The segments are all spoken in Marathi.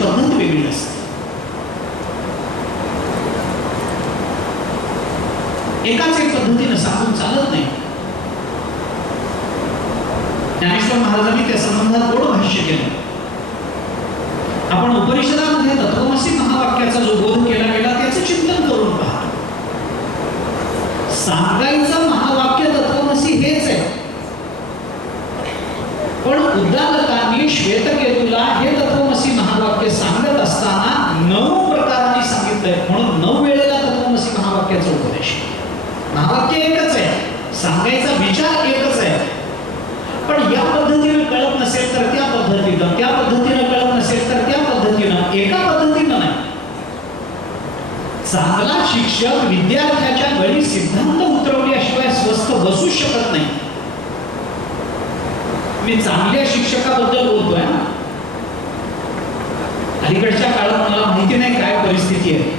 पद्धत वेगळी असते. एकाच एक पद्धतीनं सांगून चालत नाही. ज्ञानेश्वर महाराजांनी त्या संबंधात गोड भाष्य केलं. आपण उपनिषदामध्ये तत्वमसी महावाक्याचा जो बोध केला गेला त्याचं चिंतन करून पहा. सांगायचं महावाक्य तत्वमसी हेच आहे, पण उद्दालकांनी श्वेतकेतूला हे तत्वमसी महावाक्य सांगत असताना 9 प्रकारांनी सांगितलंय. म्हणून 9 वेळेला तत्वमसी महावाक्याचा उपदेश. महावाक्य एकच आहे, सांगायचा विचार एकच आहे, पण या पद्धतीने कळत नसेल तर त्या पद्धतीनं, त्या पद्धतीनं कळत नसेल तर त्या पद्धतीनं, एका पद्धतीनं नाही. चांगला शिक्षक विद्यार्थ्याच्या गळी सिद्धांत उतरवल्याशिवाय स्वस्थ बसू शकत नाही. मी चांगल्या शिक्षकाबद्दल बोलतोय ना. अलीकडच्या काळात मला माहिती नाही काय परिस्थिती आहे.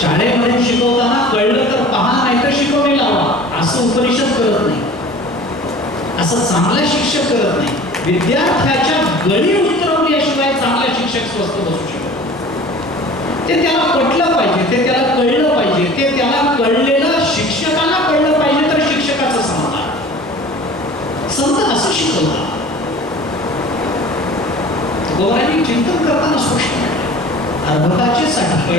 शाळेमध्ये शिकवताना कळलं तर पहा, नाही तर शिकवणी लावा असं उपनिषद करत नाही. असं चांगला शिक्षक करत नाही. विद्यार्थ्याच्या गळी उतरवल्याशिवाय चांगला शिक्षक स्वस्थ बसू शकतो. ते त्याला पटलं पाहिजे, ते त्याला कळलं पाहिजे, ते त्याला कळलेलं शिक्षकाला कळलं पाहिजे तर शिक्षकाचं समाधान. संत असं शिकवतात. गौरांनी चिंतन करताना स्पष्ट अर्भकाचे साठी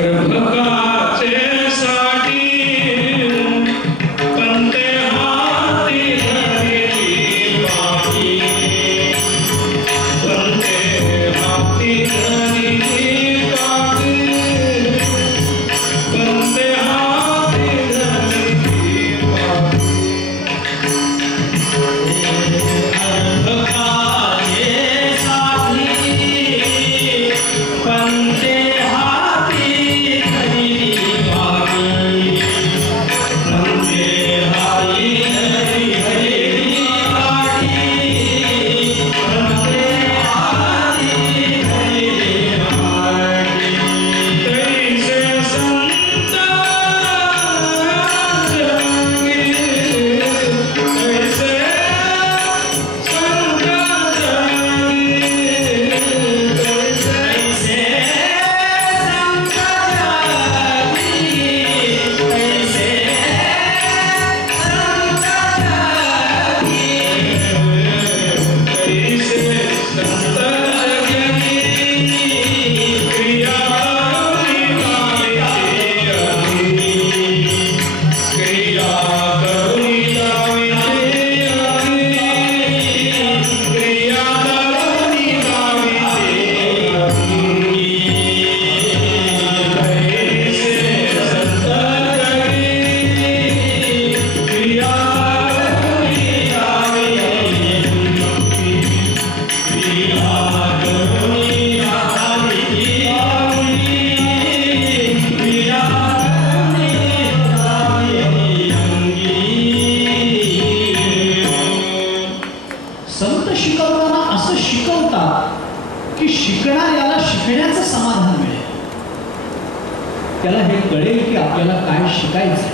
त्याला हे कळेल की आपल्याला काय शिकायचं.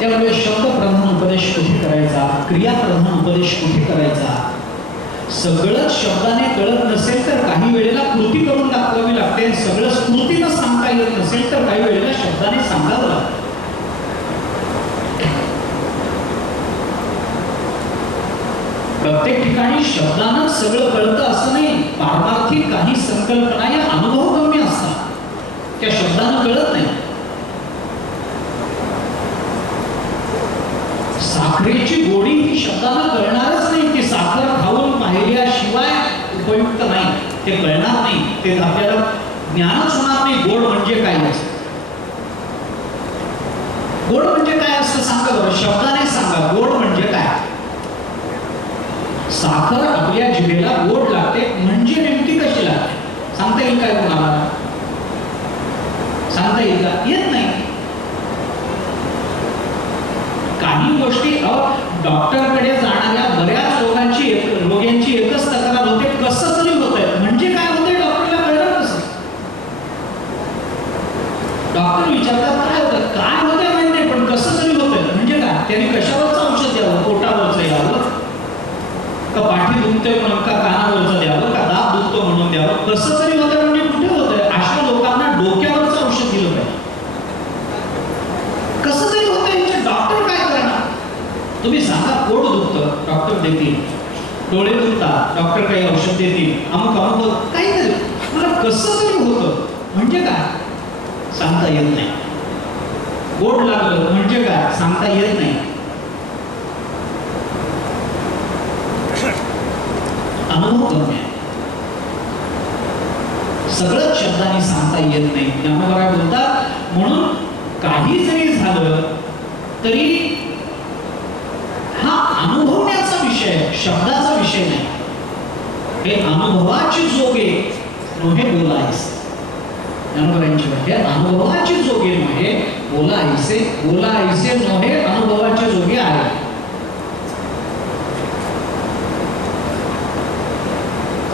त्यामुळे शब्दप्रधान उपदेश कुठे करायचा, क्रियाप्रधान उपदेश कुठे करायचा, सगळंच शब्दाने कळत नसेल तर काही वेळेला कृती करून दाखवावी लागते. सगळं स्मृतीनं सांगता येत नसेल तर काही वेळेला शब्दाने सांगावं लागतं. प्रत्येक ठिकाणी शब्दानंच सगळं कळतं असं नाही. पारमार्थिक काही संकल्पना या अनुभवगम्य असतात, त्या शब्दानं कळत नाही. साखरेची गोडी ही शब्दानं कळणारच नाही. ती साखर खाऊन पाहिल्याशिवाय उपयुक्त नाही, ते कळणार नाही, ते आपल्याला ज्ञानच होणार नाही. गोड म्हणजे काय असतं, गोड म्हणजे काय असतं सांगा बरं, शब्दाने सांगा. गोड म्हणजे काय? साखर आपल्या जिभेला गोड लागते म्हणजे नेमकी कशी लागते सांगता येईल काय कोणाला? सांगता येईल का? येत नाही. काही गोष्टी डॉक्टरकडे जाणाऱ्या बऱ्याच रोगांची एकच तक्रार होते, कसं तरी होतंय. म्हणजे काय होतंय डॉक्टरला कळलं कसं? डॉक्टर विचारतात काय होतं, काय होतंय म्हणजे पण कसं तरी होतंय म्हणजे काय? त्याने कशावरचं औषध द्यावं, पोटावरचं यावं का पाठी दुखतोय म्हणून का कानावर कसं तरी होतं म्हणजे कुठे होतंय? अशा लोकांना डोक्यावरचं औषध दिलं पाहिजे. कसं तरी होतं याचे डॉक्टर काय करणार? तुम्ही सांगा पोट दुखतं डॉक्टर देतील, डोळे दुखतात डॉक्टर काही औषध देतील, अमुक अमुक काहीतरी. मला कसं तरी होतं म्हणजे काय सांगता येत नाही. गोड लागलं म्हणजे काय सांगता येत नाही. अनुभव कमी आहे. सगळं शब्दांनी सांगता येत नाही. ज्ञानोबा बोलतात म्हणून काही जरी झालं तरी हा अनुभवण्याचा विषय, शब्दाचा विषय नाही. हे अनुभवाची जोगे नोहे बोलायस. ज्ञानोबांची वाक्य अनुभवाची जोगे नोहे बोलायसे, बोलायसे नोहे अनुभवाची जोगे आहे.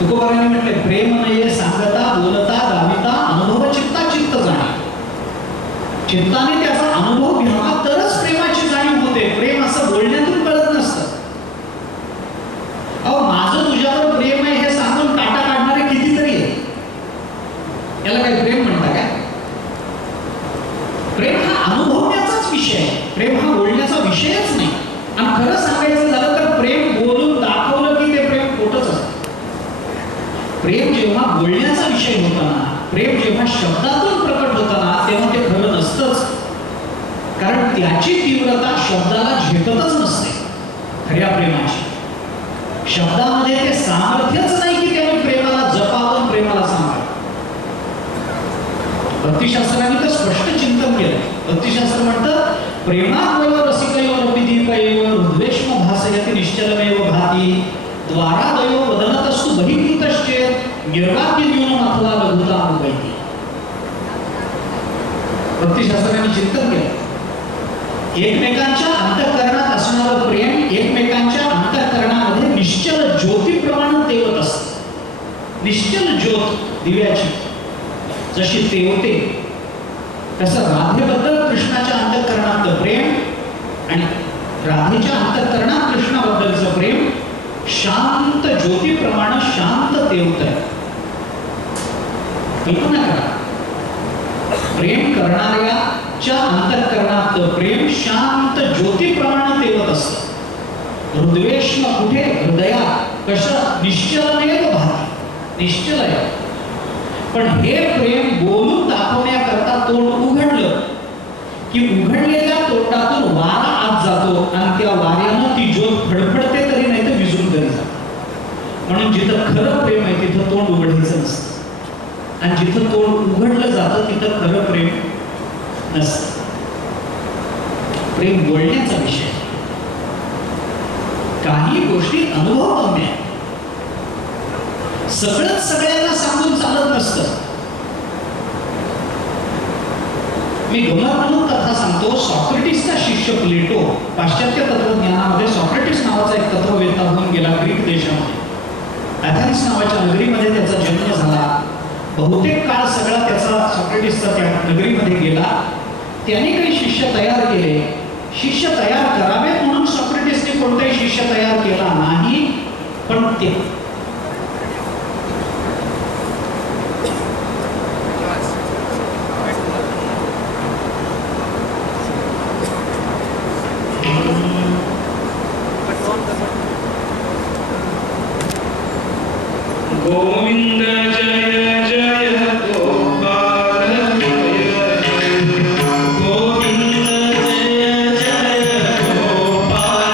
तुकोबारांनी म्हटले प्रेम नये सांगता बोलता गाविता अनुभव चित्ता चित्त जाणे. चित्ताने त्याचा अनुभव घ्यावा तरच प्रेमाची जाणीव होते. प्रेम असं बोलण्यातून कळत नसतं. अहो माझं तुझ्यावर प्रेम आहे हे सांगून काटा काढणारे कितीतरी आहे. याला काही प्रेम म्हणता काय? प्रेम हा अनुभवण्याचाच विषय आहे. प्रेम हा बोलण्याचा विषयच नाही. आणि खरं सांगायचं झालं तर प्रेम बोलून दाखवलं की ते प्रेम खोटंच असतं. प्रेम जेव्हा बोलण्याचा विषय होताना, प्रेम जेव्हा शब्दातून प्रकट होताना तेव्हा ते खरं नसतंच. कारण त्याची तीव्रता शब्दाला झेपतच नसते. खऱ्या प्रेमाची शब्दामध्ये ते सामर्थ्यच नाही की त्याने प्रेमाला जपावं, प्रेमाला सांगावं. भक्तिशास्त्राने तर स्पष्ट चिंतन केलं. भक्तिशास्त्र म्हणतं प्रेमाद्वयो रसिकयो दीपयो हृद्वेष्म भासयति निश्चलमेव भाती द्वारादयो वदनतस्तु बहिर्भूतश्चेत् निर्वाक्य न्यूनम अथवा लघुता मुपैति. भक्तिशास्त्राने चिंतन केलं. एकमेकांच्या अंतःकरणात असणारं प्रेम एकमेकांच्या अंतःकरणामध्ये निश्चल ज्योतीप्रमाणे तेवत असतं. निश्चल ज्योत दिव्याची जशी तेवते तसं राधेबद्दल कृष्णाच्या अंतःकरणातलं प्रेम आणि राधेच्या अंतःकरणात कृष्णाबद्दलचं प्रेम शांत ज्योतीप्रमाणे शांत तेवतंय. कल्पना करा प्रेम करणाऱ्याच्या अंतःकरणातलं प्रेम शांत ज्योतीप्रमाणे तेवत असतं. हृद्वेष्म कुठे? हृदयात. कसं? निश्चलमेव भाती. निश्चल आहे. पण हे प्रेम बोलून दाखवण्याकरता तोंड उघडलं की उघडलेल्या तोंडातून वारा आत जातो आणि त्या वाऱ्यानं ती ज्योत फडफडते तरी नाही तर विझून तरी जाते. म्हणून जिथं खरं प्रेम आहे तिथं तोंड उघडायचं नसतं आणि जिथं तोंड उघडलं जातं तिथं खरं प्रेम नसतं. प्रेम बोलण्याचा विषय. काही गोष्टी अनुभव कमी आहे. सगळंच सगळ्यांना सांगून चालत नसतं. मी गमत म्हणून कथा सांगतो. सॉक्रेटिसचा शिष्य प्लेटो पाश्चात्य तत्वज्ञानामध्ये सॉक्रेटिस नावाचा एक तत्ववेत्ता होऊन गेला ग्रीक देशामध्ये. अथेन्स नावाच्या नगरीमध्ये त्याचा जन्म झाला. बहुतेक काळ सगळा त्याचा सॉक्रेटिसचा त्या नगरीमध्ये गेला. त्याने काही शिष्य तयार केले. शिष्य तयार करावेत म्हणून सॉक्रेटिसने कोणताही शिष्य तयार केला नाही. पण ते गोविंद जय जय गोपाल गोविंद जय जय गोपाल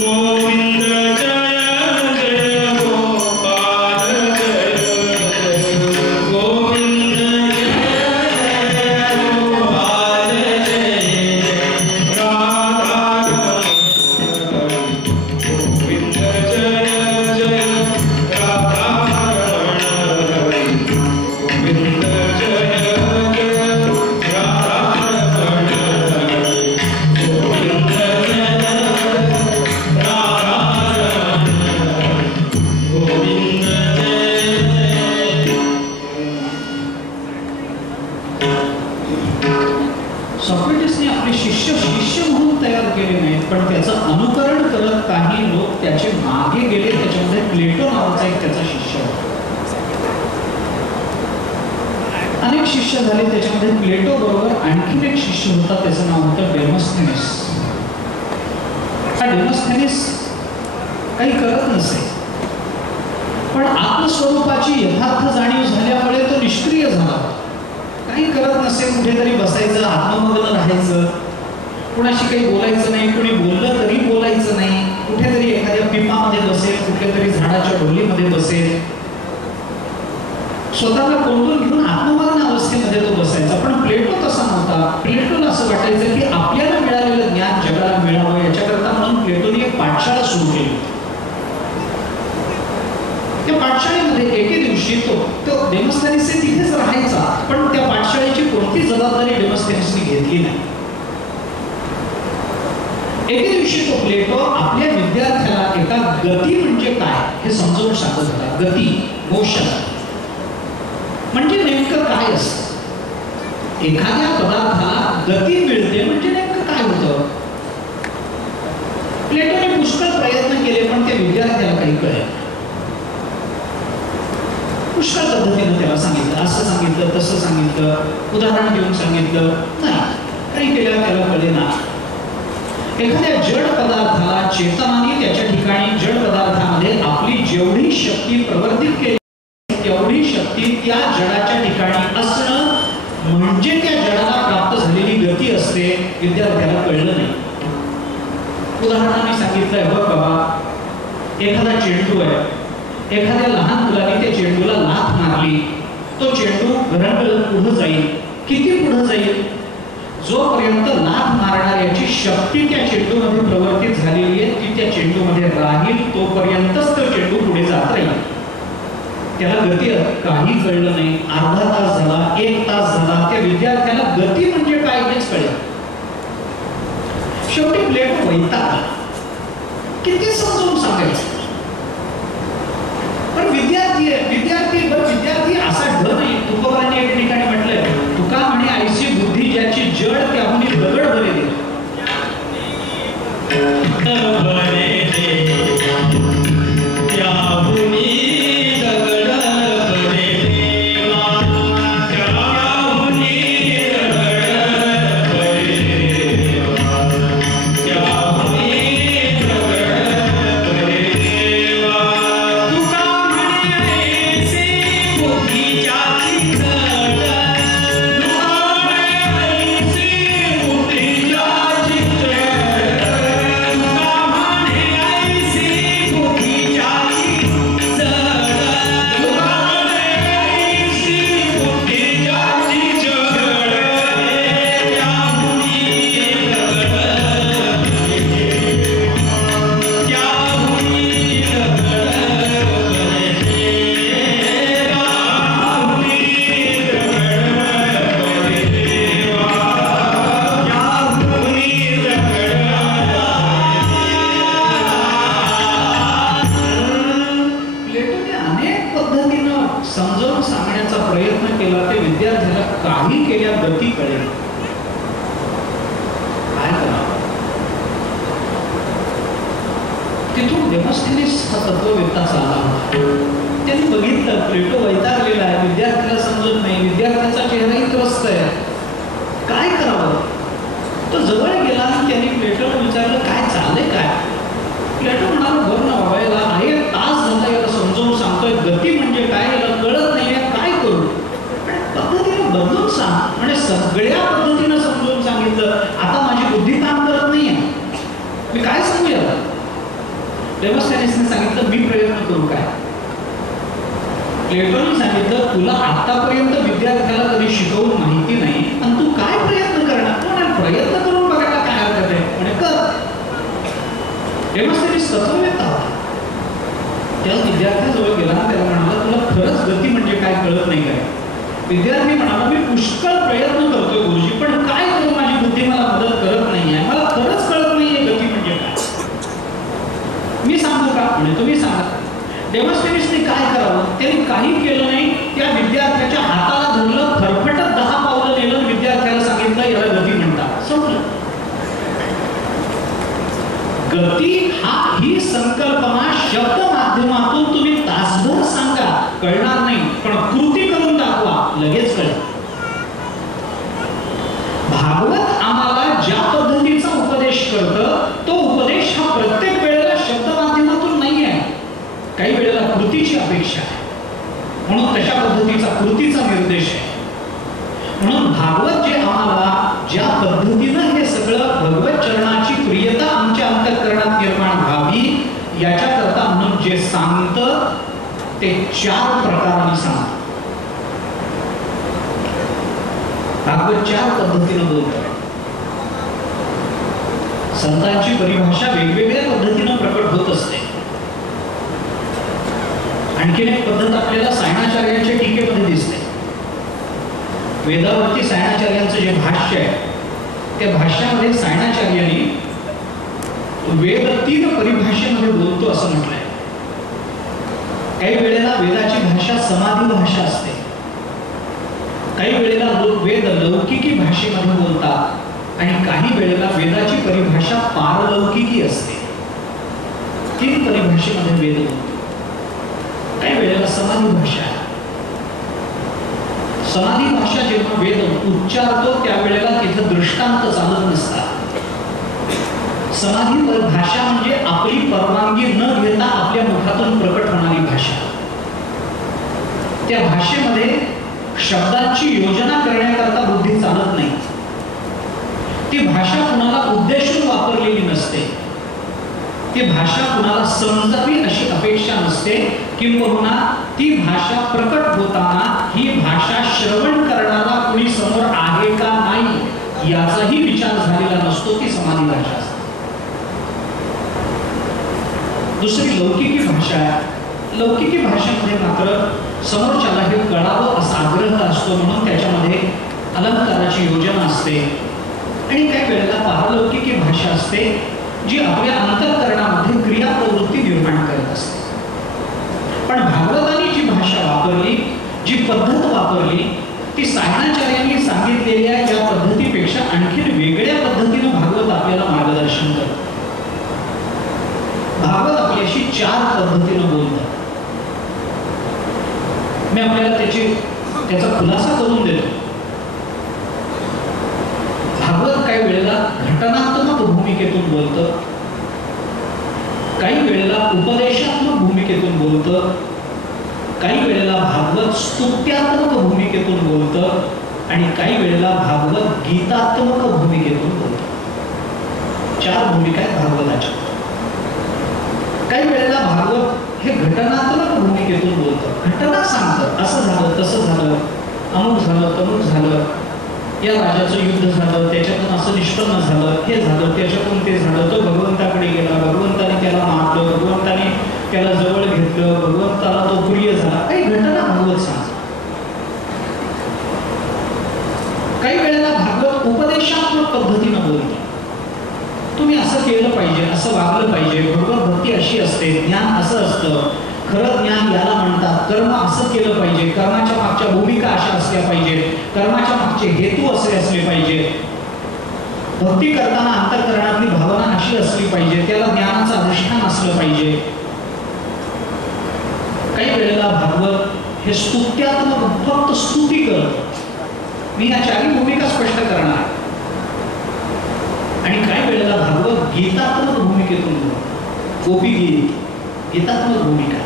गोविंद जय जय गोपाल गोविंद जय गोपाल गोविंद सॉक्रेटिसने आपले शिष्य म्हणून तयार केले नाहीत, पण त्याचं अनुकरण करत काही लोक त्याचे मागे गेले. त्याच्यामध्ये प्लेटो नावाचा एक त्याचा शिष्य अनेक शिष्य झाले. त्याच्यामध्ये प्लेटो बरोबर आणखीन एक शिष्य होता, त्याचं नाव होतं डेमोस्थेनेस. हा डेमोस्थेनेस काही करत नसे, पण आत्मस्वरूपाची यथार्थ जाणीव झाल्यामुळे तो निष्क्रिय झाला. काही करत नसे, कुठेतरी बसायचं, आत्ममग्न राहायचं, कुणाशी काही बोलायचं नाही, कोणी बोललं तरी बोलायचं नाही, कुठेतरी एखाद्या पिंपामध्ये बसेल, कुठेतरी झाडाच्या ढोलीमध्ये बसेल, स्वतःला कोंडून घेऊन आत्ममग्न अवस्थेमध्ये तो बसायचा. पण प्लेटो तसा नव्हता. प्लेटोला असं वाटायचं की आपल्याला मिळालेलं ज्ञान जगाला मिळावं, याच्याकरता म्हणून प्लेटोने एक पाठशाळा सुरू केली. त्या पाठशाळेमध्ये एके दिवशी तो डेमोस्थेनेस तिथेच राहायचा, पण त्या पाठशाळेची कोणती जबाबदारी डेमोस्थेनेसने घेतली नाही. एके दिवशी तो प्लेटो आपल्या विद्यार्थ्याला एका गती म्हणजे काय हे समजावून सांगत होता. गती, मोशन म्हणजे नेमकं काय असतं. एखाद्या पदार्थाला गती मिळते म्हणजे नेमकं काय होतं. प्लेटोने पुष्कळ प्रयत्न केले, पण त्या विद्यार्थ्याला काही कळेल. पुष्कळ पद्धतीनं त्याला सांगितलं, असं सांगितलं, तसं सांगितलं, उदाहरण देऊन सांगितलं, नाही काही केलं त्याला कळेना. एखाद्या जड पदार्थाला चेतनाने त्याच्या ठिकाणी जड पदार्थामध्ये आपली जेवढी शक्ती प्रवर्तित केली तेवढी शक्ती त्या जडाच्या ठिकाणी असणं म्हणजे त्या जडाला प्राप्त झालेली गती असते. विद्यार्थ्याला कळलं नाही. उदाहरणाने सांगितलंय, बघ बाबा, एखादा चेंडू आहे, एखाद्या लहान मुलाने त्या चेंडूला लाथ मारली, तो चेंडू घरंगळत पुढे जाईल. किती पुढे जाईल? जोपर्यंत लाथ मारणाऱ्याची शक्ती त्या चेंडूमध्ये प्रवर्तित झालेली आहे ती त्या चेंडूमध्ये राहील, तोपर्यंतच तो चेंडू पुढे जात राहील. त्याला गती काही कळलं नाही. अर्धा तास झाला, 1 तास झाला, त्या विद्यार्थ्याला गती म्हणजे काय हेच कळलं. शेवटी प्लेटो वैतागला. किती समजावून सांगायचं. पण विद्यार्थी असा ढ नाही. तुकोबांनी एक ठिकाणी म्हटलंय, तुका म्हणे आईची बुद्धी ज्याची जड त्याहून दगड बरे दे. समजावून सांगण्याचा प्रयत्न केला, ते विद्यार्थ्याला काही केल्या गती कळेल. काय करावं? तिथून डेमोस्थेनेस हा तत्ववेत्ता चालला होता. त्यांनी बघितलं प्लेटो वैतागलेला आहे, विद्यार्थ्याला समजत नाही, विद्यार्थ्याचा चेहराही त्रस्त आहे, काय करावं? तो जवळ गेला आणि त्यांनी प्लेटोला विचारलं, काय चाललंय काय? प्लेटो म्हणाला, बघ ना बाबा, याला 1 तास झाला याला समजावून सांगतोय गती म्हणजे काय, याला कळत नाहीये, काय करू? पद्धतीने बदलून सांग. म्हणजे सगळ्या पद्धतीनं समजावून सांगितलं, आता माझी बुद्धी काम करत नाहीये, मी काय सांगू याला? डेमोस्थेनेसने सांगितलं, मी प्रयत्न करू काय? प्लेटोने सांगितलं, तुला आतापर्यंत विद्यार्थ्याला कधी शिकवून माहिती नाही आणि तू काय प्रयत्न करणार? प्रयत्न करून बघायला काय हरकत आहे? म्हणे कर. डेमोस्थेनेस तत्ववेत्ता होता. त्या विद्यार्थ्याजवळ गेला, त्याला म्हणाला, तुला खरंच गती म्हणजे काय कळत नाही काय? विद्यार्थी म्हणाला, मी पुष्कळ प्रयत्न करतोय गुरुजी, पण काय करू, माझी बुद्धी मला मदत करत नाहीये, मला खरंच कळत नाहीये गती म्हणजे काय. मी सांगू का? म्हणे तुम्ही सांगा. डेमोस्थेनेसने काय करावं? त्यांनी काही केलं नाही. त्या विद्यार्थ्याच्या हाताला धरलं, फरफटत 10 पावलं नेलं, विद्यार्थ्याला सांगितलं, याला गती म्हणतात. संपलं. गती ही संकल्पना शब्द माध्यमातून तुम्ही तासभर सांगा, कळणार नाही, पण कृती करून दाखवा, लगेच कळेल. काही वेळेला कृतीची अपेक्षा आहे, म्हणून तशा पद्धतीचा कृतीचा निर्देश आहे. म्हणून भागवत जे आम्हाला ज्या पद्धतीनं हे सगळं भगवत चरणाची प्रियता आमच्या अंतःकरणात निर्माण व्हावी याच्याकरता म्हणून जे सांगतं ते 4 प्रकारांनी सांगतं. भागवत 4 पद्धतीनं बोलतं. संतांची परिभाषा वेगवेगळ्या पद्धतीनं प्रकट होत असते. आणखीन एक पद्धत आपल्याला सायणाचार्यांच्या टीकेमध्ये दिसते. वेदावरती सायणाचार्यांचं जे भाष्य आहे त्या भाष्यामध्ये सायणाचार्यांनी वेद 3 परिभाषेमध्ये बोलतो असं म्हटलंय. काही वेळेला वेदाची भाषा समाधी भाषा असते, काही वेळेला वेद लौकिकी भाषेमध्ये बोलतात आणि काही वेळेला वेदाची परिभाषा पारलौकिकी असते. 3 परिभाषेमध्ये वेद बोलतो. काही वेळेला समाधी भाषा आहे. समाधी भाषा जेव्हा वेद उच्चारतो त्यावेळेला तिथं दृष्टांत चालत नसतात. समाधी भाषा म्हणजे आपली परवानगी न घेता आपल्या मुखातून प्रकट होणारी भाषा. त्या भाषेमध्ये शब्दांची योजना करण्याकरता बुद्धी चालत नाही. ती भाषा कुणाला उद्देशून वापरलेली नसते. ती भाषा कुणाला समजावी अशी अपेक्षा नसते, किंबहुना ती भाषा प्रकट होताना ही भाषा श्रवण करणारा कुणी समोर आहे का नाही याचाही विचार झालेला नसतो. ती समाधी भाषा असते. दुसरी लौकिकी भाषा आहे. लौकिकी भाषेमध्ये मात्र समोरच्याला हे कळावं असा आग्रह असतो, म्हणून त्याच्यामध्ये अलंकाराची योजना असते. आणि काही वेळेला पारलौकिकी भाषा असते जी आपल्या अंतःकरणामध्ये क्रियाप्रवृत्ती निर्माण करत असते. पण भागवतांनी जी भाषा वापरली, जी पद्धत वापरली, ती सायणाचार्यांनी सांगितलेल्या या पद्धतीपेक्षा आणखीन वेगळ्या पद्धतीनं भागवत आपल्याला मार्गदर्शन करतं. भागवत आपल्याशी 4 पद्धतीनं बोलतं. मी आपल्याला त्याचा खुलासा करून देतो. भागवत काही वेळेला घटनात्मक भूमिकेतून बोलतं, काही वेळेला उपदेशात्मक भूमिकेतून बोलतं, काही वेळेला भागवत स्तुत्यात्मक भूमिकेतून बोलतं आणि काही वेळेला भागवत गीतात्मक भूमिकेतून बोलतं. 4 भूमिका आहेत भागवताच्या. काही वेळेला भागवत हे घटनात्मक भूमिकेतून बोलतं, घटना सांगतं, असं झालं, तसं झालं, अमुक झालं, तमुक झालं, या राजाचं युद्ध झालं, त्याच्यातून असं निष्पन्न झालं, हे झालं, त्याच्यातून ते झालं, तो भगवंताकडे गेला, भगवंताने त्याला मारलं, भगवंताने त्याला जवळ घेतलं, भगवंताला तो प्रिय झाला. काही घटना भागवत सांगतात. काही वेळेला भागवत उपदेशात्मक पद्धतीनं बोलतो. तुम्ही असं केलं पाहिजे, असं वागलं पाहिजे, भगवत भक्ती अशी असते, ज्ञान असं असतं, खरं ज्ञान याला म्हणतात, कर्म असं केलं पाहिजे, कर्माच्या मागच्या भूमिका अशा असल्या पाहिजेत, कर्माच्या मागचे हेतू असे असले पाहिजे, भक्ती करताना अंतःकरणातली भावना अशी असली पाहिजे, त्याला ज्ञानाचं अधिष्ठान असलं पाहिजे. काही वेळेला भागवत हे स्तुत्यात्मक फक्त स्तुती करतं. मी या 4 भूमिका स्पष्ट करणार. आणि काही वेळेला भागवत गीतात्मक भूमिकेतून बोलतो. गोपीगीत गीतात्मक भूमिका,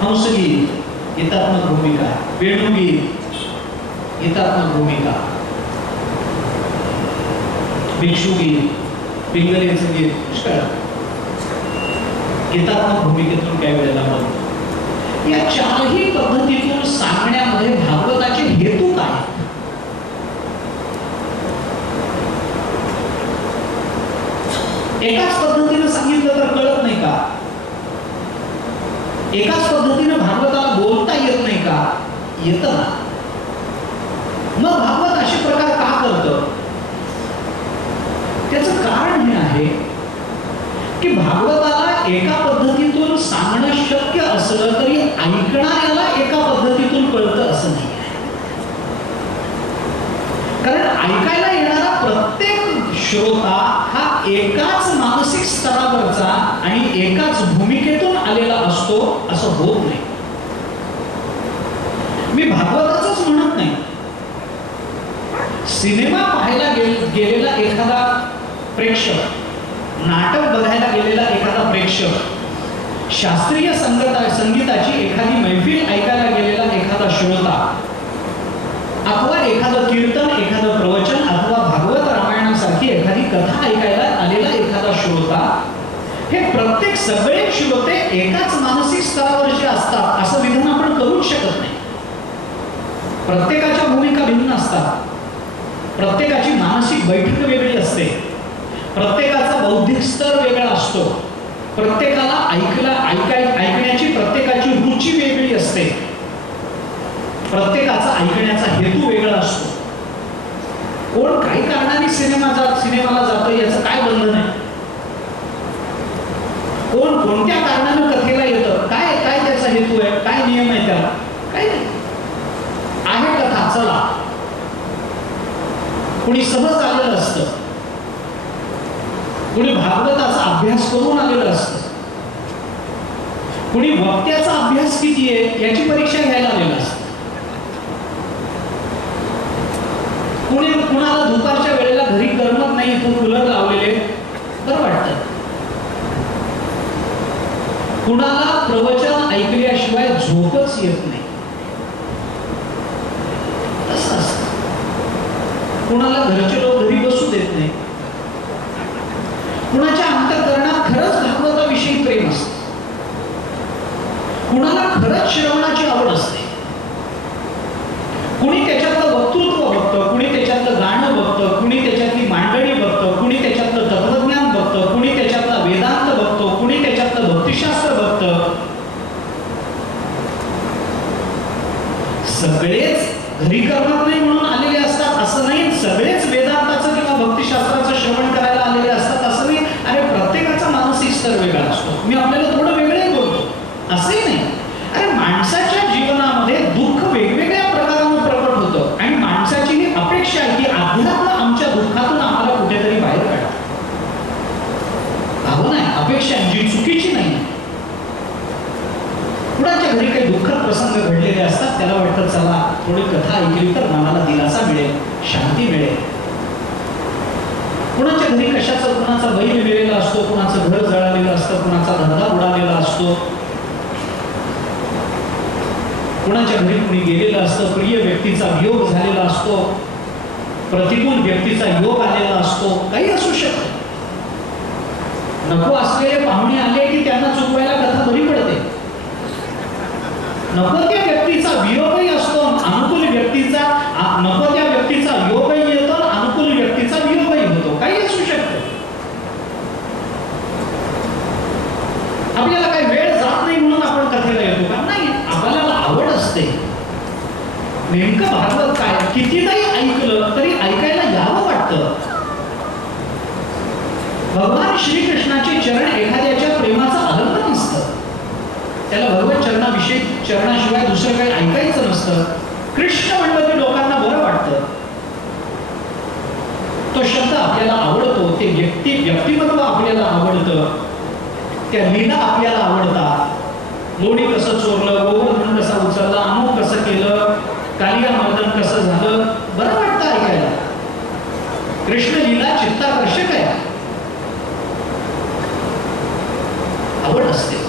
हंसगीत गीतात्मक भूमिका, वेणुगीत गीतात्मक भूमिका, भिक्षुगीत, पिंगलेचं गीत गीतात्मक भूमिकेतून काही वेळेला बोलतो. या 4ही पद्धतीतून सांगण्यामध्ये भागवताचे हेतू काय? एकाच पद्धतीनं सांगितलं तर कळत नाही का? एकाच पद्धतीनं भागवताला बोलता येत नाही का? येतं ना. मग भागवत असे प्रकार का करतं? त्याचं कारण हे आहे की भागवताला एका पद्धतीतून सांगणं शक्य असलं तरी ऐकणाऱ्याला एका पद्धतीतून कळतं असं नाही. कारण ऐकायला येणारा प्रत्येक श्रोता हा एकाच मानसिक स्तरावरचा आणि एकाच भूमिकेतून आलेला असतो असं होत नाही. मी भागवताचंच म्हणत नाही. सिनेमा पाहायला गेलेला एखादा प्रेक्षक, नाटक बघायला गेलेला एखादा प्रेक्षक शास्त्रीय संगीताची एखादी मैफिल ऐकायला गेलेला एखादा श्रोता अथवा एखादं कीर्तन, एखादं प्रवचन अथवा भागवत रामायणासारखी एखादी कथा ऐकायला आलेला एखादा श्रोता, हे प्रत्येक सगळे श्रोते एकाच मानसिक स्तरावरचे असतात असं विधान आपण करूच शकत नाही. प्रत्येकाच्या भूमिका भिन्न असतात. प्रत्येकाची मानसिक बैठक वेगळी असते. प्रत्येकाचा बौद्धिक स्तर वेगळा असतो. प्रत्येकाला ऐकण्याची प्रत्येकाची रुची वेगळी असते. प्रत्येकाचा ऐकण्याचा हेतू वेगळा असतो. कोण काही कारणाने सिनेमाला जातो याचं काय बंधन आहे? कोण कोणत्या कारणाने कथेला येतं, काय काय त्याचा हेतू आहे, काय नियम आहे त्याला? काही नाही. आहे कथा, चला. कुणी सहज आलेलं असतं, कुणी भागवताचा अभ्यास करून आलेलं असतं, कुणी वक्त्याचा अभ्यास किती आहे याची परीक्षा घ्यायला आलेलं असतं. कुणाला दुपारच्या वेळेला घरी करमत नाही, तो कूलर लावलेले बरं वाटतं. कुणाला प्रवचन ऐकल्याशिवाय झोपच येत नाही, तसं असतं. कुणाला घरचे लोक घरी बसू देत नाही. कुणाच्या अंतःकरणात खरंच भागवताविषयी प्रेम असतं. कुणाला खरंच श्रवणाची आवड असते. कुणी त्याच्यातलं वक्तृत्व बघतं, कुणी त्याच्यातलं गाणं बघतं, कुणी त्याच्यातली मांडणी बघतं, कुणी त्याच्यातलं तत्वज्ञान बघतं, कुणी त्याच्यातला वेदांत बघतो, कुणी त्याच्यातलं भक्तिशास्त्र बघतं. सगळेच घरी करमत नाही म्हणून आलेले असतात असं नाही. सगळेच वेदांताचं किंवा भक्तिशास्त्राचं श्रवण करायला आलेले असतात असं नाही. अरे प्रत्येकाचा मानसिक स्तर वेगळा असतो. मी आपल्याला थोडं वेगळे बोलतो असंही नाही. अरे माणसाच्या जीवनामध्ये दुःख वेगवेगळ्या प्रकारानं प्रकट होतं आणि माणसाची ही अपेक्षा आहे की अध्यात्म आमच्या दुःखातून आम्हाला कुठेतरी बाहेर काढा. भावना आहे, अपेक्षा आहे, जी चुकीची नाही. कुणाच्या घरी काही दुःखद प्रसंग घडलेले असतात, त्याला वाटतं चला थोडी कथा ऐकली तर मनाला दिलासा मिळेल, शांती मिळेल. कुणाच्या घरी कुणाचा बैल मेलेला असतो, कुणाचं घर जळालेलं असतं, कुणाचा धंदा उडालेला असतो, कुणाच्या घरी कुणी गेलेलं असतं, प्रिय व्यक्तीचा वियोग झालेला असतो, प्रतिकूल व्यक्तीचा योग आलेला असतो, काही असू शकतं. नको असलेले पाहुणे आले की त्यांना चुकवायला कथा बरी पडते. नको त्या व्यक्तीचा वियोगही असतो, अनुकूल व्यक्तीचा नको त्या व्यक्तीचा योगही येतो, अनुकूल व्यक्तीचा वियोगही होतो, काही असू शकतं. आपल्याला काही वेळ जात नाही म्हणून आपण कथेला येतो का? नाही, आपल्याला आवड असते. नेमकं भागवत काय कितीदाही ऐकलं तरी ऐकायला यावं वाटतं. भगवान श्रीकृष्णाचे चरण एखाद्याच्या प्रेमाचं अलंकरण नसतं. त्याला भगवत चरणाशिवाय दुसरं काही ऐकायचं नसतं. कृष्ण म्हणलं की लोकांना बरं वाटतं. तो शब्द आपल्याला आवडतो, ते व्यक्तिमत्व आपल्याला आवडतं, त्या लीला आपल्याला आवडतात. लोणी कसं चोरलं, गोवर्धन कसा उचलला, अमुक कसं केलं, कालिया मर्दन कसं झालं, बरं वाटतं ऐकायला. कृष्ण लीला चित्ताकर्षक आहे, आवड असते.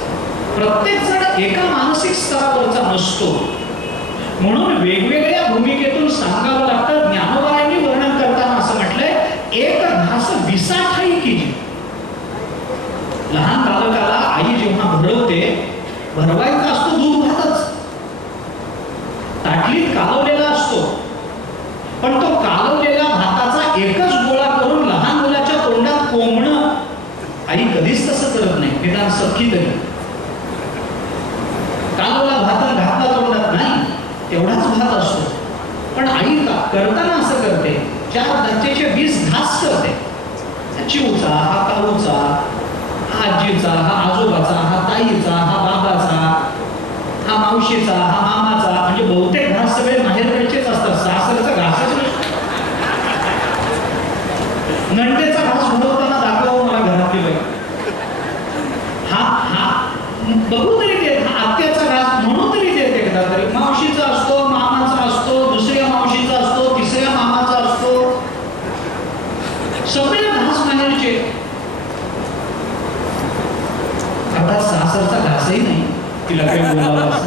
प्रत्येक जण एका मानसिक स्तरावरचा नसतो म्हणून वेगवेगळ्या भूमिकेतून सांगावं लागतं. ज्ञानोबायांनी वर्णन करताना असं म्हटलंय, एक घास विसाठाई केली. लहान बालकाला आई जेव्हा भरवते, भरवायचा असतो दूध भातच, ताटलीत कालवलेला असतो, पण तो कालवलेला भाताचा एकच गोळा करून लहान मुलाच्या तोंडात कोंबणं आई कधीच तसं करत नाही. निदान सखी तरी कालवला भात घातला तोंडात नाही, तेवढाच भात असतो. पण आई करताना असं करते, 4 दातेचे 20 घास करते. चिवचा, हा काऊचा, हा आजीचा, हा आजोबाचा, हा ताईचा, हा बाबाचा, हा मावशीचा, हा मामाचा, म्हणजे बहुतेक घास सगळे माहेरकडचेच असतात. सासरचा घासच नसतो. नंदेचा घास भरवताना दाखवा मला घरातली बाई. हा बघू तरी देत, हा आत्याचा घास म्हणून तरी देत एकदा तरी. मावशीचा असतो, मामाचा असतो, दुसऱ्या मावशीचा असतो, तिसऱ्या मामाचा असतो, सगळे घास माहेरचे. अर्थात सासरचा घास तिला काही बोलावं असं.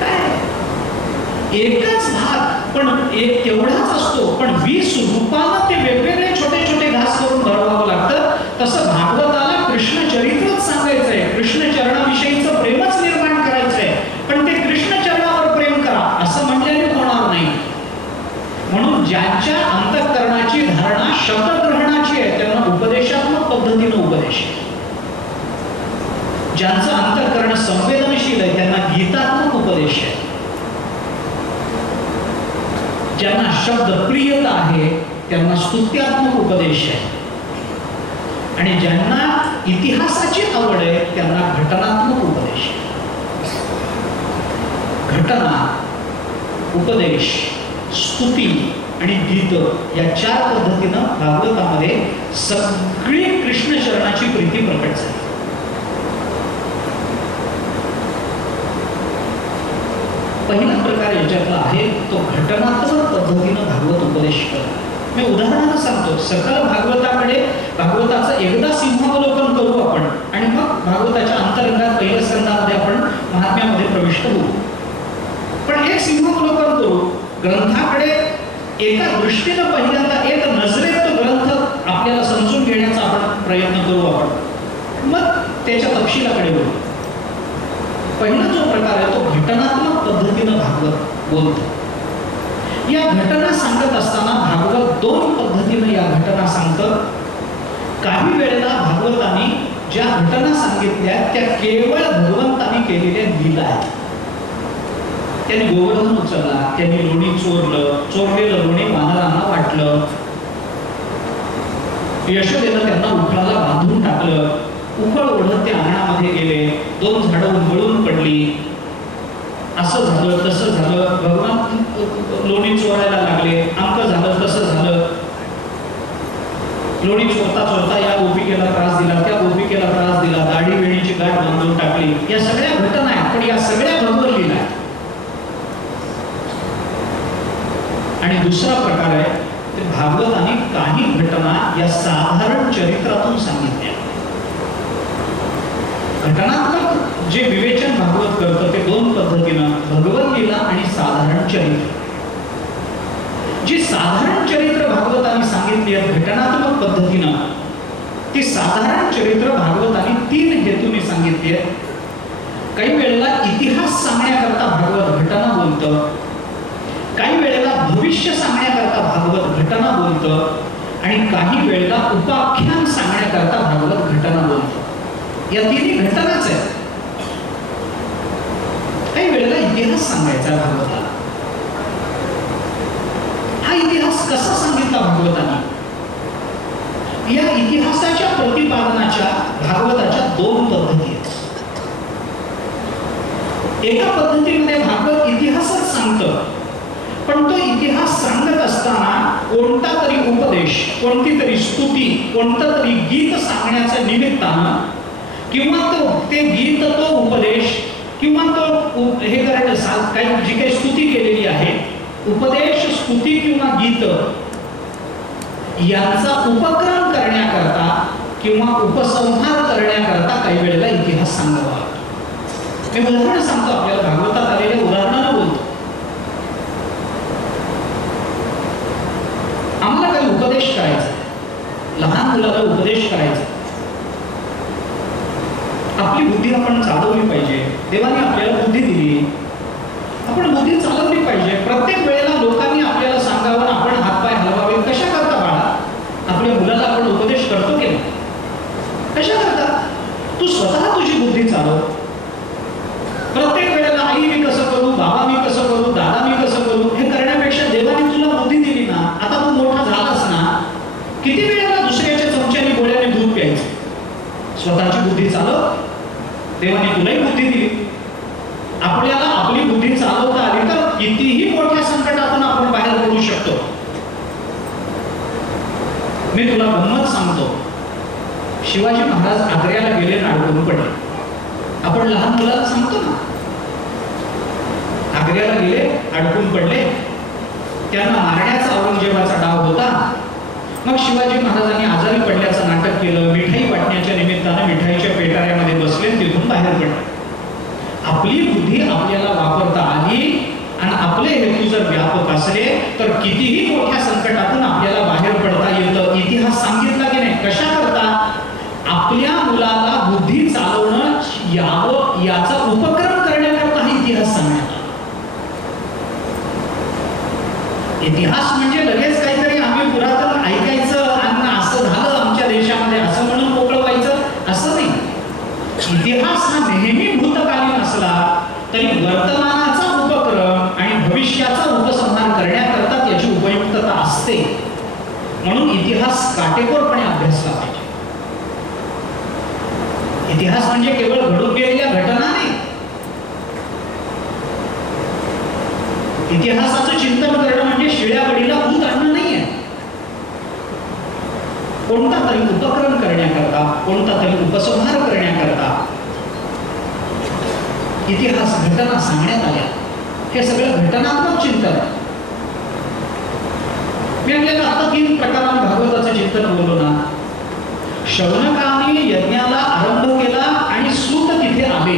काय एकच भाग पण एक तेवढाच असतो, पण 20 रूपानं ते वेगवेगळे छोटे छोटे घास करून भरवावं लागतं. तसं भागवताला कृष्ण चरित्रच सांगायचंय, कृष्ण चरणाविषयीचं प्रेमच निर्माण करायचंय. पण ते कृष्ण चरणावर प्रेम करा असं म्हणल्याने होणार नाही. म्हणून ज्यांच्या अंतःकरणाची धारणा शब्दग्रहणाची आहे त्यांना उपदेशात्मक पद्धतीनं उपदेश, ज्यांचं अंतःकरण संवेदनशील आहे त्यांना गीतात्मक उपदेश आहे, ज्यांना शब्द प्रियता आहे त्यांना स्तुत्यात्मक उपदेश आहे, आणि ज्यांना इतिहासाची आवड आहे त्यांना घटनात्मक उपदेश आहे. घटना, उपदेश, स्तुती आणि गीत या 4 पद्धतीनं भागवतामध्ये सगळी कृष्ण चरणाची प्रीती प्रकट झाली. पहिला प्रकार याच्यातला आहे तो घटनात्मक पद्धतीनं भागवत उपदेश करणं. मी उदाहरणानं सांगतो. सकल भागवताकडे भागवताचं एकदा सिंहावलोकन करू आपण आणि मग भागवताच्या अंतरंगात पहिल्या स्कंदामध्ये आपण महात्म्यामध्ये प्रविष्ट होऊ. पण एक सिंहावलोकन करू. ग्रंथाकडे एका दृष्टीनं पहिल्यांदा एक नजरेत तो ग्रंथ आपल्याला समजून घेण्याचा आपण प्रयत्न करू आपण, मग त्याच्या तपशिलाकडे वळू. पहिला जो प्रकार आहे तो घटनात्मक पद्धतीनं भागवत बोलतो. या घटना सांगत असताना भागवत 2 पद्धतीनं या घटना सांगतं. काही वेळेला भागवतांनी ज्या घटना सांगितल्या त्या केवळ भगवंतांनी केलेल्या लीला आहेत. त्यांनी गोवर्धन उचलला, त्यांनी लोणी चोरलं, चोरलेलं लोणी वानरांना वाटलं, यशोदेनं त्यांना उखळाला बांधून टाकलं, उखळ ओढत ते अंगणामध्ये गेले, 2 झाडं उंबळून पडली, असं झालं तसं झालं, भगवान लोणी चोरायला लागले, अंक झालं तसं झालं, लोणी चोरता चोरता या गोपिकेला त्रास दिला, त्या गोपिकेला त्रास दिला, दाढी वेणीची गाठ बांधून टाकली. या सगळ्या घटना आहेत, पण या सगळ्या भगवत लीला आहेत. आणि दुसरा प्रकार आहे ते भागवतांनी काही घटना या साधारण चरित्रातून सांगितल्या. घटनात्मक जे विवेचन भागवत करतं ते 2 पद्धतीनं भगवत लीला आणि साधारण चरित्र. जी साधारण चरित्र भागवतांनी सांगितली आहेत घटनात्मक पद्धतीनं, ती साधारण चरित्र भागवतांनी 3 हेतूने सांगितली आहेत. काही वेळेला इतिहास सांगण्याकरता भागवत घटना बोलतं, काही वेळेला भविष्य सांगण्याकरता भागवत घटना बोलतं, आणि काही वेळेला उपाख्यान सांगण्याकरता भागवत घटना बोलतं. या 3 घटनाच आहेत. काही वेळेला इतिहास सांगायचा भागवताला. हा इतिहास कसा सांगितला भागवतांनी? या इतिहासाच्या प्रतिपादनाच्या भागवताच्या 2 पद्धती आहेत. एका पद्धतीमध्ये भागवत इतिहासच सांगतं, पण तो इतिहास सांगत असताना कोणता तरी उपदेश, कोणती तरी स्तुती, कोणतं तरी गीत सांगण्याच्या निमित्तानं किंवा ते गीत, तो उपदेश किंवा तो हे करायचं काही जी काही स्तुती केलेली आहे, उपदेश, स्तुती किंवा गीत यांचा उपक्रम करण्याकरता किंवा उपसंहार करण्याकरता काही वेळेला इतिहास सांगावा लागतो. मी उदाहरण सांगतो, आपल्याला भागवतात आलेल्या उदाहरणानं बोलतो. आम्हाला काही उपदेश करायचा, लहान मुलाला उपदेश करायचा, आपली बुद्धी आपण चालवली पाहिजे. देवाने आपल्याला बुद्धी दिली, आपण बुद्धी चालवली पाहिजे. प्रत्येक वेळेला लोकांनी आपल्याला सांगावं, आपण हातपाय हलवावे. कशा करता बाळा? आपल्या मुलाला आपण उपदेश करतो की नाही? कशा करता? तू स्वतः तुझी बुद्धी चालव. प्रत्येक वेळेला आई मी कसं करू, बाबा मी कसं करू, दादा मी कसं करू हे करण्यापेक्षा देवाने तुला बुद्धी दिली ना, आता तू मोठा झालास ना, किती वेळेला दुसऱ्याच्या चमच्याने गोळ्याने दूध प्यायचं? स्वतःची बुद्धी चालव. देवाने तुलाही बुद्धी दिली. आपल्याला आपली बुद्धी चालवता आली तर कितीही मोठ्या संकटातून आपण बाहेर पडू शकतो. मी तुला गंमत सांगतो. शिवाजी महाराज आग्र्याला गेले आणि अडकून पडले. आपण लहान मुलाला सांगतो ना, आग्र्याला गेले, अडकून पडले, त्यांना मारण्याचा औरंगजेबाचा डाव होता. मग शिवाजी महाराजांनी आजारी पडल्याचं नाटक केलं, मिठाई वाटण्याच्या निमित्तानं मिठाईच्या पेटाऱ्यामध्ये बसले, तिथून बाहेर पडलं. आपली बुद्धी आपल्याला वापरता आली आणि आपले हेतू जर व्यापक असले तर कितीही मोठ्या संकटातून आपल्याला बाहेर पडता येतं. इतिहास सांगितला की नाही कशा करता? आपल्या मुलाला बुद्धी चालवणं यावं याचा उपक्रम करण्याकरता हा इतिहास सांगण्यात आला. इतिहास म्हणजे लगेच काहीतरी आम्ही पुरातन ऐकायचं आणि असं झालं आमच्या देशामध्ये असं म्हणून मोकळं व्हायचं असं नाही. इतिहास हा नेहमी भूतकालीन असला तरी वर्तमानाचा उपक्रम आणि भविष्याचा उपसंहार करण्याकरता त्याची उपयुक्तता असते. म्हणून इतिहास काटेकोरपणे अभ्यासला पाहिजे. इतिहास म्हणजे केवळ घडून गेलेल्या घटना नाही. इतिहासाचं चिंतन करणं म्हणजे शिळ्या गडीला भूत आणणं नाहीये. कोणता तरी उपक्रम करण्याकरता, कोणता तरी उपसंहार करण्याकरता इतिहास घटना सांगण्यात आल्या. हे सगळं घटनात्मक चिंतन. मी आपल्याला आता 3 प्रकारांत भागवताचं चिंतन बोललो ना. शौनकाने यज्ञाला आरंभ केला आणि सूत तिथे आले,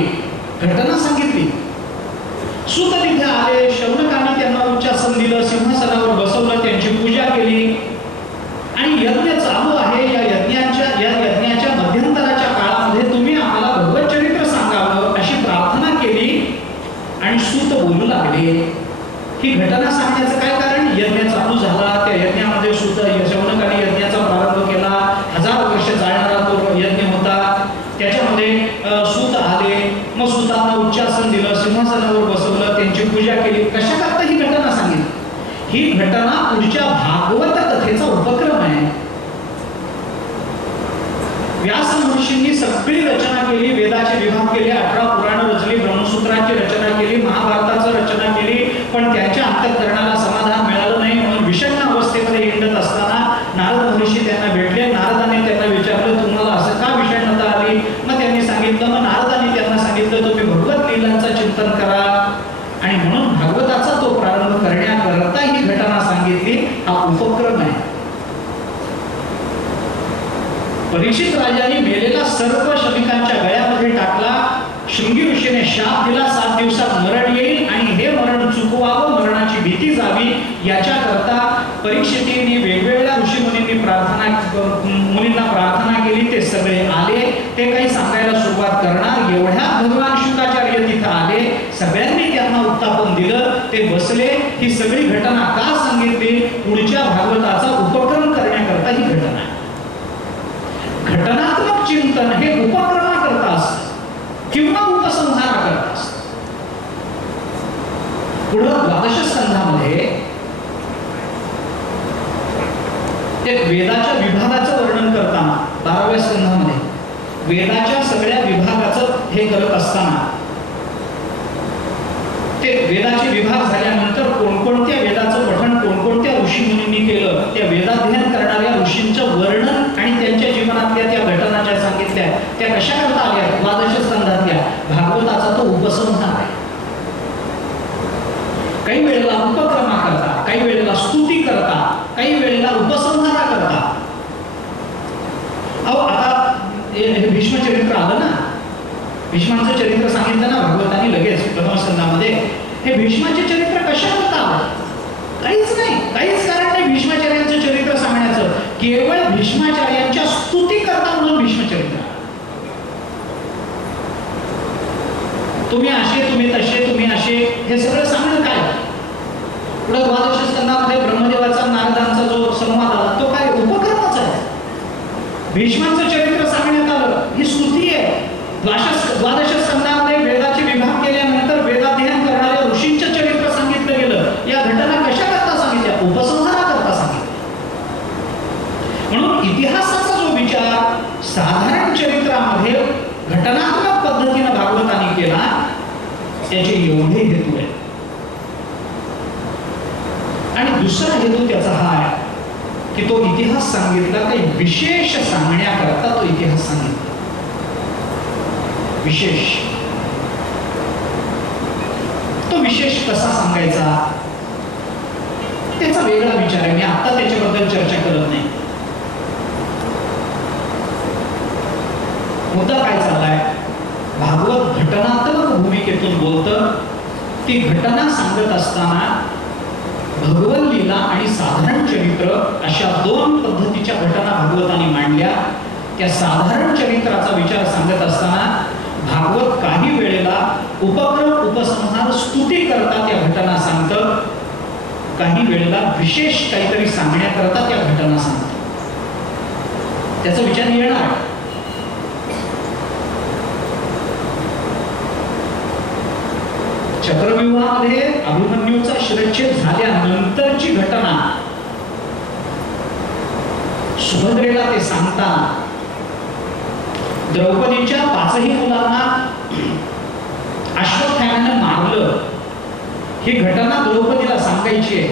घटना सांगितली. सूत तिथे आले, शौनकाने त्यांना उच्चासन दिलं, सिंहासनावर बसवलं, त्यांची पूजा केली आणि यज्ञ चालू आहे. या यज्ञाच्या मध्यंतराच्या काळामध्ये तुम्ही आम्हाला भगवत चरित्र सांगावं अशी प्रार्थना केली आणि सूत बोलू लागले. ही घटना सांगण्याचं काय कारण? यज्ञ चालू झाला, त्या यज्ञामध्ये सूत शौनकाने यज्ञाचा प्रारंभ केला. 1000 वर्ष चालणारा तो यज्ञ होता. त्याच्यामध्ये सूत आले, मग सूतांना उच्चासन दिलं, सिंहासनावर बसवलं, त्यांची पूजा केली. कशा करता ही घटना सांगितली? ही घटना पुढच्या भागवत कथेचा उपक्रम आहे. व्यास महर्षींनी सगळी रचना केली, वेदाचे विभाग केले, 18 पुराण रचली, ब्रह्मसूत्राची रचना केली, महाभारताची रचना केली, पण त्यांच्या अंतःकरणाला समाधान मिळालं नाही. म्हणून विषण्ण अवस्थेमध्ये हिंडत असताना नारद महर्षी त्यांना भेटले. नारदाने त्यांना विचारलं, तुम्हाला असं का विषण्णता आली? मग त्यांनी सांगितलं. मग नारदाने त्यांना सांगितलं, तुम्ही भगवत लीलांचं चिंतन करा. आणि म्हणून भागवताचा तो प्रारंभ करण्याकरता ही घटना सांगितली. हा उपक्रम आहे. परीक्षित राजाने मेलेला सर्व शमिकांच्या गळ्यामध्ये टाकला. शृंगी ऋषीने शाप दिला, 7 दिवसात मरण येईल आणि हे मरण चुकवावं, मरणाची भीती जावी याच्याकरता परीक्षितीने वेगवेगळ्या ऋषीमुनींनी मुनींना प्रार्थना केली. ते सगळे आले. ते काही सांगायला सुरुवात करणार एवढ्या भगवान शुकाचार्य तिथं आले. सगळ्यांनी त्यांना उत्थापन दिलं. ते बसले. ही सगळी घटना का सांगितली? पुढच्या भागवताचा उपक्रम करण्याकरता ही घटना आहे. घटनात्मक चिंतन हे उपक्रमाकरता असतं किंवा उपसंहाराकरता असतं. पुढं 12 स्कंधामध्ये एक वेदाच्या विभागाचं वर्णन करताना 12व्या स्कंधामध्ये वेदाच्या सगळ्या विभागाचं हे करत असताना ते वेदाचे विभाग झाल्यानंतर कोणकोणत्या वेदाचं पठण कोणकोणत्या ऋषीमुनींनी केलं, त्या वेदाध्ययन करणाऱ्या ऋषींचं वर्णन आणि त्यांच्या जीवनातल्या त्या घटना ज्या सांगितल्या त्या कशा करता आल्या? 12 स्कंधातल्या भागवताचा तो उपसंहार आहे. काही वेळेला उपक्रमा करता, काही वेळेला स्तुती करता, काही वेळेला उपसंहारा करता. अहो आता हे भीष्म चरित्र आलं ना, भीष्मांचं चरित्र सांगितलं ना भागवताने लगेच प्रथम स्कंधामध्ये. हे भीष्माचे चरित्र कशा करता? काहीच नाही, काहीच कारण नाही भीष्माचार्यांचं चरित्र सांगण्याचं. केवळ भीष्माचार्यांच्या स्तुती करता म्हणून भीष्मचरित्र. तुम्ही असे, तुम्ही तसे, तुम्ही असे, हे सगळं सांगणं काय? पुढे 12 स्कंधामध्ये ब्रह्मदेवाचा नारदांचा जो संवाद आला तो काय उपक्रमच आहे. भीष्मांचं चरित्र सांगण्यात आलं, ही स्तुती आहे. 12 स्कंधामध्ये वेदाचे विभाग केल्यानंतर वेदाध्ययन करणाऱ्या ऋषींचं चरित्र सांगितलं गेलं. या घटना कशा करता सांगितल्या? उपसंहारा करता सांगितल्या. म्हणून इतिहासाचा जो विचार साधारण चरित्रामध्ये घटनात्मक पद्धतीने भागवताने केला, त्याचे एवढे हेतू आहेत. आणि दुसरा हेतू त्याचा हा आहे की तो इतिहास सांगितला काही विशेष सांगण्याकरता तो इतिहास सांगितला. विशेष, तो विशेष कसा सांगायचा त्याचा वेगळा विचार आहे. मी आता त्याच्याबद्दल चर्चा करत नाही. मुद्दा काय चाललाय? भागवत घटनात्मक भूमिकेतून बोलतं. ती घटना सांगत असताना भगवत लीला आणि साधारण चरित्र अशा दोन पद्धतीच्या घटना भागवताने मांडल्या. त्या साधारण चरित्राचा विचार सांगत असताना भागवत काही वेळेला उपक्रम उपसंहार स्तुती करता त्या घटना सांगतं, काही वेळेला विशेष काहीतरी सांगण्याकरता त्या घटना सांगतं. त्याचा विचार येणार. चक्रव्यूहामध्ये अभिमन्यूचा शिरच्छेद झाल्यानंतरची घटना सुभद्रेला ते सांगताना द्रौपदीच्या पाचही मुलांना अश्वत्थाम्याने मारलं ही घटना द्रौपदीला सांगायची आहे.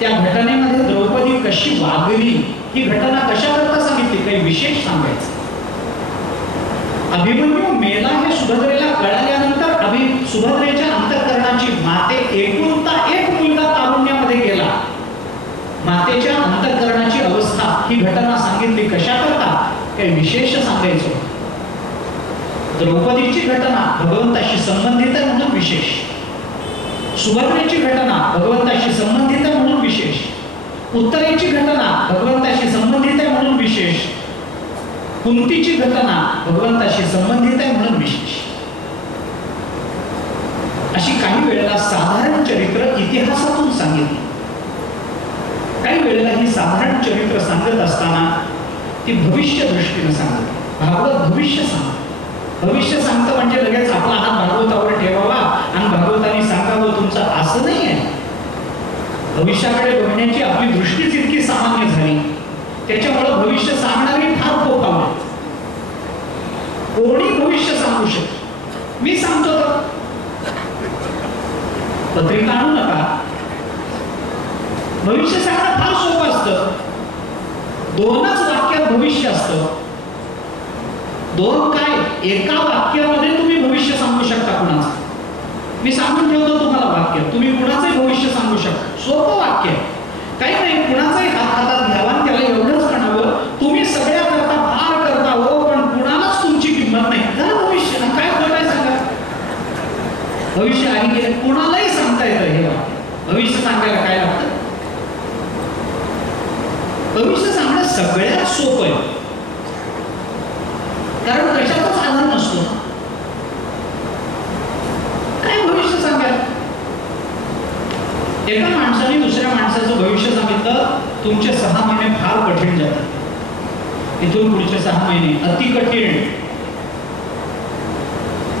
त्या घटनेमध्ये द्रौपदी कशी वागली ही घटना कशाकरता सांगितली, काही विशेष सांगायचं. अभिमन्यू मेला हे सुभद्रेला कळाल्यानंतर सुभद्रेच्या अंतःकरणाची माते एकुलता एक मुलगा तारुण्यामध्ये गेला, मातेच्या अंतःकरणाची अवस्था ही घटना सांगितली. कशाकरता, काही विशेष सांगायचं. द्रौपदीची घटना भगवंताशी संबंधित आहे म्हणून विशेष, सुभद्रेची घटना भगवंताशी संबंधित आहे म्हणून विशेष, उत्तरेची घटना भगवंताशी संबंधित आहे म्हणून विशेष, कुंतीची घटना भगवंताशी संबंधित आहे म्हणून विशेष. अशी काही वेळेला साधारण चरित्र इतिहासातून सांगितली. काही वेळेला ही साधारण चरित्र सांगत असताना ती भविष्य दृष्टीने सांगत. भागवत भविष्य सांगत. भविष्य सांगतं म्हणजे लगेच आपला हात भागवतावर ठेवावा आणि भागवताने सांगावं तुमचं, असं नाही आहे. भविष्याकडे बघण्याची आपली दृष्टीच इतकी सामान्य झाली, त्याच्यामुळे भविष्य सांगणारी फार फोकावले. कोणी भविष्य सांगू शकतो. मी सांगतो तर पत्रिका आणू नका. भविष्य सांगणं फार सोपं असतं. दोनच वाक्यात भविष्य असतं. दोन काय, एका वाक्यामध्ये तुम्ही भविष्य सांगू शकता कुणाचं. मी सांगून ठेवतो तुम्हाला वाक्य, तुम्ही कुणाचंही भविष्य सांगू शकता. सोपं वाक्य आहे, काही नाही. कुणाचाही हात हातात घ्यावा आणि त्याला एवढंच म्हणावं, तुम्ही सगळ्या करता फार करता हो, पण कुणालाच तुमची किंमत नाही. झालं भविष्य. काय खोटाय सांगा. भविष्य आहे गेलं, कुणालाही सांगता येतं हे वाक्य. भविष्य सांगायला काय लागतं. भविष्य सांगणं सगळ्यात सोपं आहे, कारण कशाचाच आधार नसतो. काय भविष्य सांगायला. एका माणसाने दुसऱ्या माणसाचं भविष्य सांगितलं, तुमचे 6 महिने फार कठीण जातात, इथून पुढचे 6 महिने अति कठीण.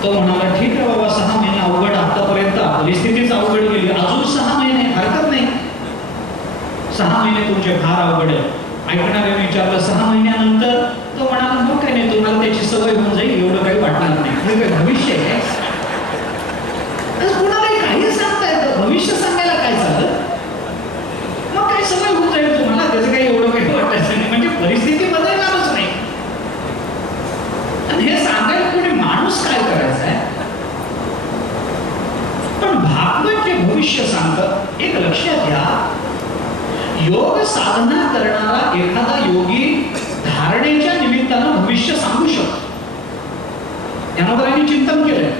तो म्हणाला ठीक आहे बाबा, 6 महिने अवघड, आतापर्यंत परिस्थितीच अवघड गेली, अजून 6 महिने हरकत नाही. 6 महिने तुमचे फार अवघड आहे. ऐकणाऱ्याने विचारलं 6 महिन्यानंतर, तो म्हणाला मग काही नाही, तुम्हाला त्याची सवय होऊन जाईल, एवढं काही वाटणार नाही. हे काय भविष्य आहे. कुणालाही काही सांगता येतं, भविष्य सांगायला काय चाललं. मग काही सवय होऊन जाईल तुम्हाला, त्याचं काही एवढं काही वाटायचं नाही. म्हणजे परिस्थिती बदलणारच नाही. आणि हे सांगायला कोणी माणूस काय करायचा आहे. पण भागवत जे भविष्य सांगतं, एक लक्षात घ्या, योग साधना करणारा एखादा योगी धारणेच्या निमित्तानं भविष्य सांगू शकतो. ज्ञानोबरांनी चिंतन केलंय.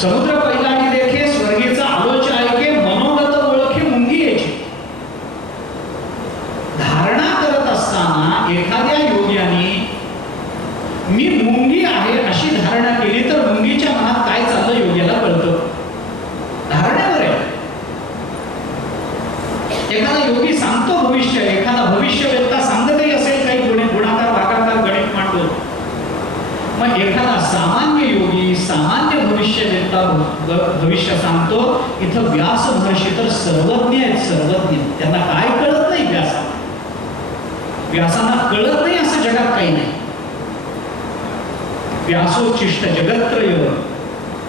समुद्र पैलाडी देखे, स्वर्गीचा आलोच ऐके, मनोगत ओळखे मुंगी याची. धारणा करत असताना एखाद्या योग्याने मी मुंगी आहे अशी धारणा केली तर मुंगीच्या मनात काय चाललं योग्याला कळतं. धारणावर आहे. एखादा योगी सांगतो भविष्य, एखादा भविष्यवेत्ता सांगतही असेल काही गुणाकार भागाकार गणित मांडतो. मग एखादा सामान्य योगी, सामान्य भविष्यवेत्ता भविष्य सांगतो. इथं व्यास महर्षी तर सर्वज्ञ आहेत, सर्वज्ञ. त्यांना काय कळत नाही व्यासाला. व्यासांना कळत नाही असं जगात काही नाही. व्यासोच्छिष्ट जगत्रय,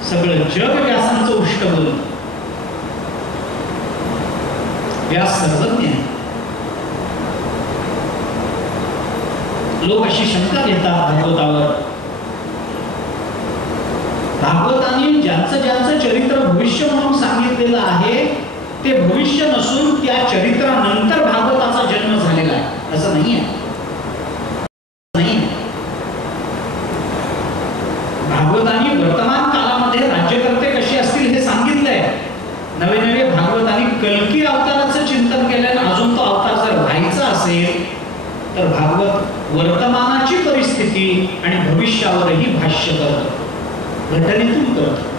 सगळं जग व्यासांचं उष्ट बोलत. व्यास सर्वज्ञ आहे. लोक अशी शंका घेतात भागवतावर. भागवताने ज्यांचं ज्यांचं चरित्र भविष्य म्हणून सांगितलेलं आहे ते भविष्य नसून त्या चरित्रानंतर भागवताचा जन्म झालेला आहे असं नाही आहे. भागवतांनी वर्तमान काळामध्ये राज्यकर्ते कसे असतील हे सांगितलंय. नवे नवे भागवतांनी कल्की अवताराचं चिंतन केल्यानं अजून तो अवतार जर व्हायचा असेल तर भागवत वर्तमानाची परिस्थिती आणि भविष्यावरही भाष्य करतं, घटनेतून करतं.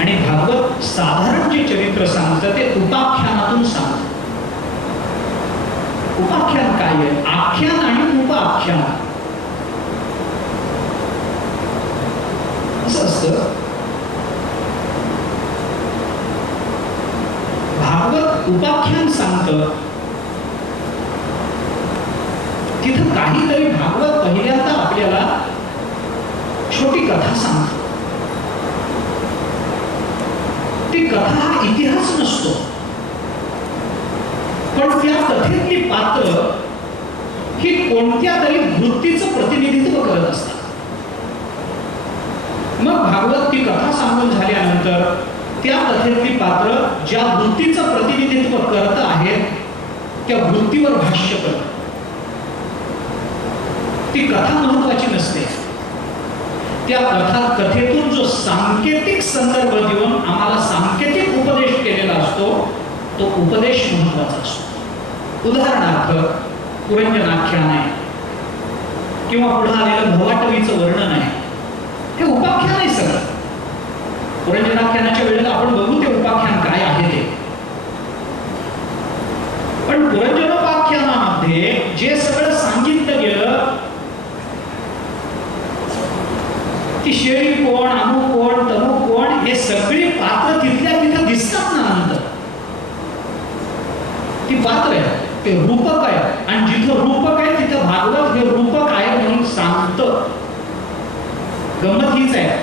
आणि भागवत साधारण जे चरित्र सांगतं ते उपाख्यानातून सांगतं. उपाख्यान काय आहे? आख्यान आणि उपाख्यान असं असतं. भागवत उपाख्यान सांगतं तिथं काहीतरी भागवत पहिल्यांदा आपल्याला छोटी कथा सांगतो. ती कथा हा इतिहास नसतो, पण त्या कथेतली पात्र ही कोणत्या तरी वृत्तीचं प्रतिनिधित्व करत असतात. मग भागवत ती कथा सांगून झाल्यानंतर त्या कथेतली पात्र ज्या वृत्तीचं प्रतिनिधित्व करत आहेत त्या वृत्तीवर भाष्य करत. ती कथा महत्वाची नसते, त्या कथेतून जो सांकेतिक संदर्भ देऊन आम्हाला सांकेतिक उपदेश केलेला असतो तो उपदेश महत्वाचा असतो. उदाहरणार्थ पुरंजनाख्यान आहे किंवा पुढे आलेलं भवाटवीचं वर्णन आहे, हे उपाख्यान आहे सगळं. पुरंजनाख्यानाच्या वेळेला आपण बघू ते उपाख्यान काय आहे ते. पण पुरंजनोपाख्यानामध्ये जे सगळं सांगितलं गेलं ती शेळी कोण, अमुक कोण, तमुक कोण, हे सगळी पात्र तिथल्या तिथं दिसतात ना. नंतर ती पात्र आहे, ते रूपक आहे, आणि जिथं रूपक आहे तिथं भागवत हे रूपक आहे म्हणून सांगतं. गमत हीच आहे,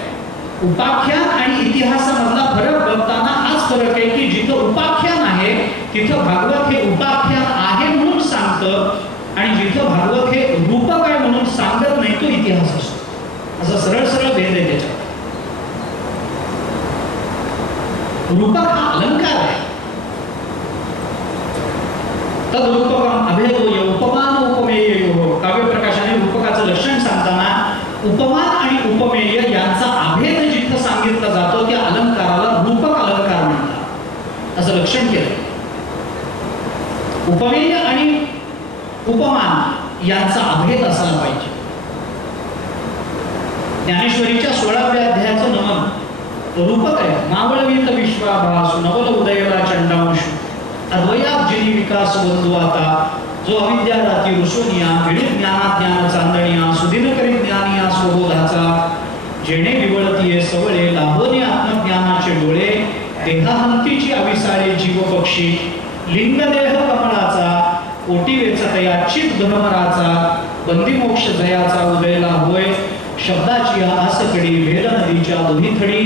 उपाख्यान आणि इतिहासामधला फरक बघताना हाच फरक आहे की जिथं उपाख्यान आहे तिथं भागवत हे उपाख्यान आहे म्हणून सांगतं, आणि जिथं भागवत हे रूपक आहे म्हणून सांगत नाही तो इतिहास असतो. असं सरळ सरळ भेद आहे त्याच्यात. रूपक हा अलंकार आहे. तद्रूपकम अभेदोय उपमान उपमेय. काव्य प्रकाशाने रूपकाचं लक्षण सांगताना उपमान आणि उपमेय यांचा अभेद जिथं सांगितला जातो त्या अलंकाराला रूपक अलंकार म्हणतात, असं लक्षण केलं. उपमेय आणि उपमान यांचा अभेद असायला पाहिजे. ज्ञानेश्वरीच्या 16व्या अध्यायाचं नमन रूपक आहे. मावळवीत विश्वाभासु नवल उदयला चंडांशु अद्वयाब्जिनी विकास बंधुआता जो अविद्या राती ऋषोनिया विळीत ज्ञानात ज्ञान चांदणिया सुदिन करीत ज्ञानिया स्वबोधाचा जेणे विवळतीये सवळे लाभोनी आत्मज्ञानाचे डोळे देहाहंतीची अविसाळे जीव पक्षी लिंगदेह कमळाचा कोटी वेचतया चित धर्मराचा बंदीमोक्ष जयाचा उदयला होय शब्दाची आसकडी भेद नदीच्या दोन्ही थडी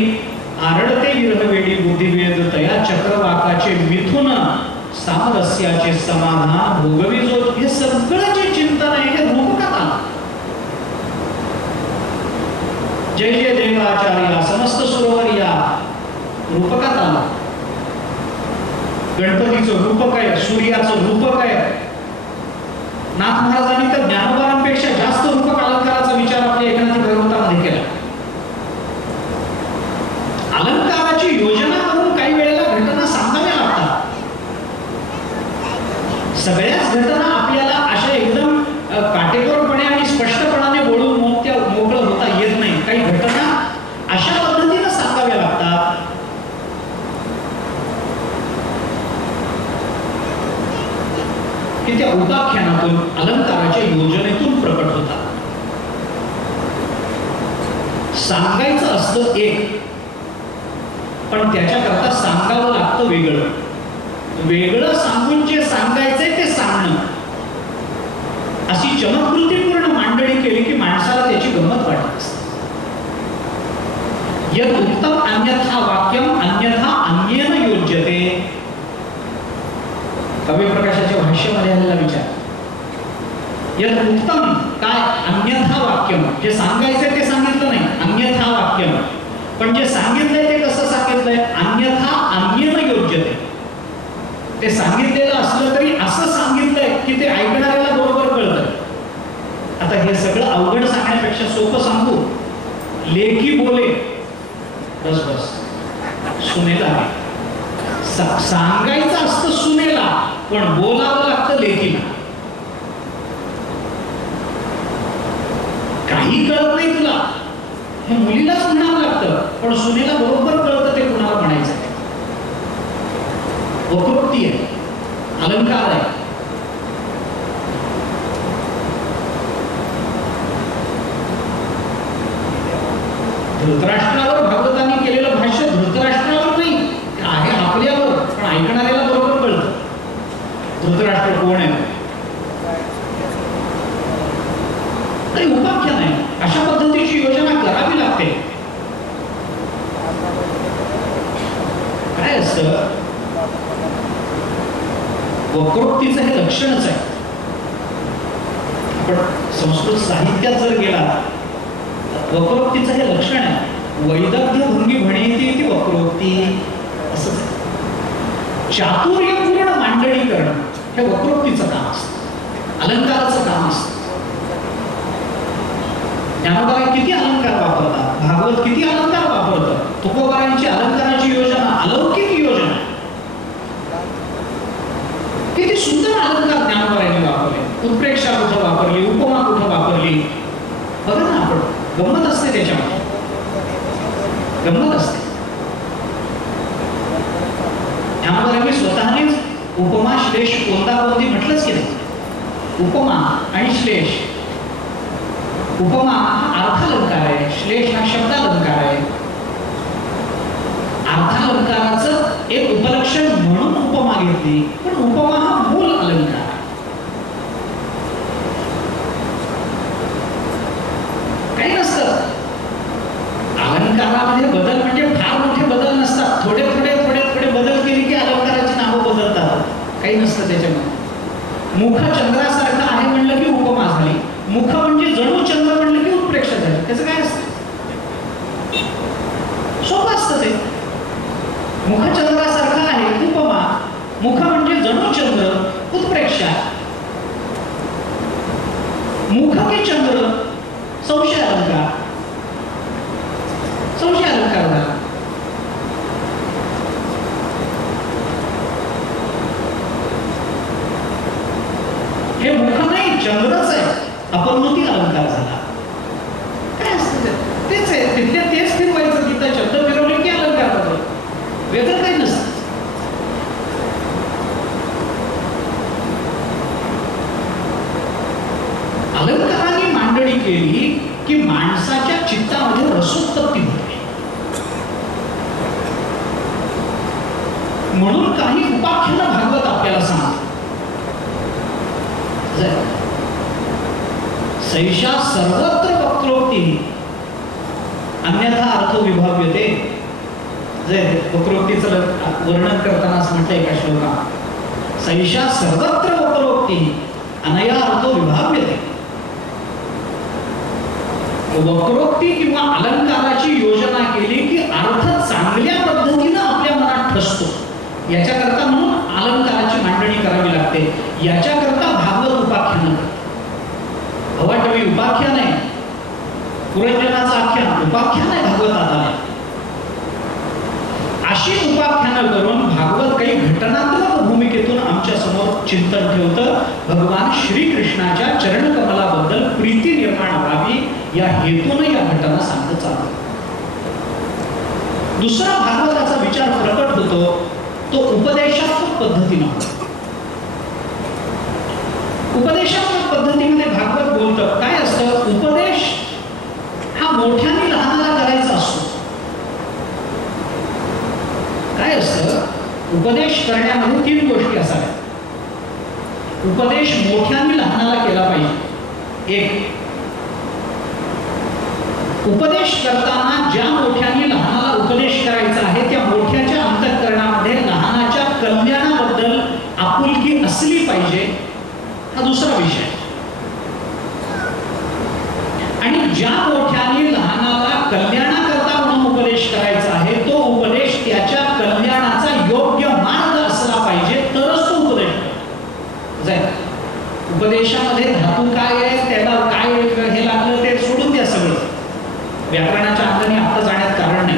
आरडते विरहवेडी बुद्धिवेद तया चक्रवाकाचे मिथुन सामरस्याचे समाधान भोगवी जो. हे सगळं जे चिंतन आहे हे रूपकात आलं. जय जय देवाचार्या समस्त सरोवर या रूपकात आलं. गणपतीचं रूपक आहे, सूर्याचं रूपक आहे. नाथ महाराजांनी तर ज्ञानोबारांपेक्षा जास्त रूपक अलंकाराचा विचार आपल्या एकनाथी भगवंतामध्ये केला. अलंकाराची योजना करून काही वेळेला घटना सांगाव्या लागतात. सगळ्याच घटना आपल्याला अशा एकदम काटेकोरपणे आणि स्पष्टपणाने बोलून मोकळं होता येत नाही. काही घटना अशा पद्धतीने सांगाव्या लागतात की त्या उपाख्यानातून अलंकाराच्या योजनेतून प्रकट होतात. सांगायचं असतं एक, पण त्याच्याकरता सांगावं लागतं वेगळं. वेगळं सांगून जे सांगायचंय ते सांगणं, अशी चमत्कृतीपूर्ण मांडणी केली की माणसाला त्याची गंमत वाटत असते. यत् उत्तम अन्यथा वाक्यम अन्यथा अन्येन योज्यते. काव्य प्रकाशाच्या भाष्यामध्ये आलेला विचार. यत् उत्तम काय, अन्यथा वाक्यम, जे सांगायचंय ते सांगितलं नाही, अन्यथा वाक्यम. पण जे सांगितलंय ते कसं सांगितलंय, अन्यथा अन्येन योज्यते. ते सांगितलेलं असलं तरी असं सांगितलंय की ते ऐकणाऱ्याला बरोबर कळतं. आता हे सगळं अवघड सांगण्यापेक्षा सोपं सांगू. लेकी बोले, बस बस सुनेला सांगायचं असतं सुनेला, पण बोलावं लागतं लेकीला. काही कळत नाही तुला, हे मुलीलाच म्हणावं लागतं, पण सुनेला बरोबर कळतं ते कुणाला म्हणायचं. वक्रोक्ती आहे, अलंकार आहे. धृतराष्ट्रावर भागवतांनी केलेलं भाष्य धृतराष्ट्रावर नाही आहे, आपल्यावर, पण ऐकणाऱ्याला बरोबर कळतं धृतराष्ट्र कोण आहे. तरी उपाख्यान आहे, अशा पद्धतीची योजना करावी लागते. काय असतं, वक्रोक्तीचं हे लक्षणच आहे. पण संस्कृत साहित्यात जर गेला, वक्रोक्तीचं हे लक्षण आहे. वैदग्ध्य भंगी म्हणेती ती वक्रोक्ती, असंच आहे. चातुर्यपूर्ण मांडणी करणं हे वक्रोक्तीचं काम असतं, अलंकाराचं काम असतं. ज्ञानोबा किती अलंकार वापरतात, भागवत किती अलंकार वापरतं. तुकोबारांची अलंकाराची योजना अलौकिक योजना, किती सुंदर अलंकार ज्ञानोबारांनी वापरले. उत्प्रेक्षा कुठं वापरली, उपमा कुठं वापरली, बघा ना आपण, गंमत असते त्याच्यामध्ये, गंमत असते. ज्ञानोबारांनी स्वतःनेच उपमा श्लेष कोणता कोणती म्हटलंच की नाही. उपमा आणि श्लेष, उपमा हा अर्थालंकार आहे, श्लेष हा शब्दालंकार आहे. अर्थालंकाराचं एक उपलक्षण म्हणून उपमा घेतली, पण उपमा हा मूल अलंकार आहे. काही नसतं अलंकारामध्ये बदल, म्हणजे फार मोठे बदल नसतात. थोडे थोडे थोडे थोडे बदल केले की अलंकाराची नावं बदलतात. काही नसतं त्याच्यामध्ये. मुख चंद्रासारखं आहे म्हणलं की उपमा झाली, मुख म्हणजे जणू चंद्र म्हणलं की उत्प्रेक्षा झाली. त्याचं काय असतं, सोपं असतं ते. मुख चंद्रासारखं आहे उपमा, मुख म्हणजे जणू चंद्र, उत्प्रेक्षा. मुख की चंद्र, संशय अलंकार, संशय अलंकार झाला. हे मुख नाही चंद्रच आहे, अपनोती अलंकार झाला. काय असतं तेच आहे, तिथल्या तेच फिरवायचं, तिथं शब्द फिरवले की अलंकार होतो, वेगळं काही नसतं. अलंकाराने मांडणी केली की माणसाच्या चित्तामध्ये रसोत्पत्ती होते. म्हणून काही उपाख्यानं भागवत आपल्याला सांगतात. सैषा सर्वत्र वक्रोक्ती अन्यथा अर्थ विभाव्यते. वक्रोक्तीचं वर्णन करताना असं म्हटलंय एका श्लोकात, सैषा सर्वत्र वक्रोक्ती अनया अर्थ विभाव्यते. वक्रोक्ती किंवा अलंकाराची योजना केली की अर्थ चांगल्या पद्धतीनं आपल्या मनात ठसतो. याच्याकरता म्हणून अलंकाराची मांडणी करावी लागते. याच्याकरता भागवत उपाख्यान, अवाटवी उपाख्यान आहे, पुरंजनाचं आख्यान उपाख्यान आहे भागवतात आले. अशी उपाख्यानं करून भागवत काही घटनात्मक भूमिकेतून आमच्या समोर चिंतन ठेवतं. भगवान श्रीकृष्णाच्या चरणकमलाबद्दल प्रीती निर्माण व्हावी या हेतूने या घटना सांगत चालतात. दुसरा भागवताचा विचार प्रकट होतो तो उपदेशात्मक पद्धतीने. उपदेशात्मक पद्धतीमध्ये भागवत बोलतं. काय असतं, उपदेश हा मोठ्याने लहानाला करायचा असतो. काय असतं, उपदेश करण्यामध्ये 3 गोष्टी असाव्यात. उपदेश मोठ्याने लहानाला केला पाहिजे. एक, उपदेश करताना ज्या मोठ्याने लहानाला उपदेश करायचा आहे त्या मोठ्याच्या अंतःकरणामध्ये लहानाच्या कल्याणाबद्दल आपुलकी असली पाहिजे. हा दुसरा विषय. आणि ज्या मोठ्याने लहानाला कल्याणाकरता म्हणून उपदेश करायचा आहे तो उपदेश त्याच्या कल्याणाचा योग्य मार्ग असला पाहिजे, तरच तो उपदेश जाईल. उपदेशामध्ये धातू काय आहे, त्याला काय हे लागलं ते सोडून द्या सगळं. व्याकरणाच्या अंगाने आता जाण्यात कारण नाही.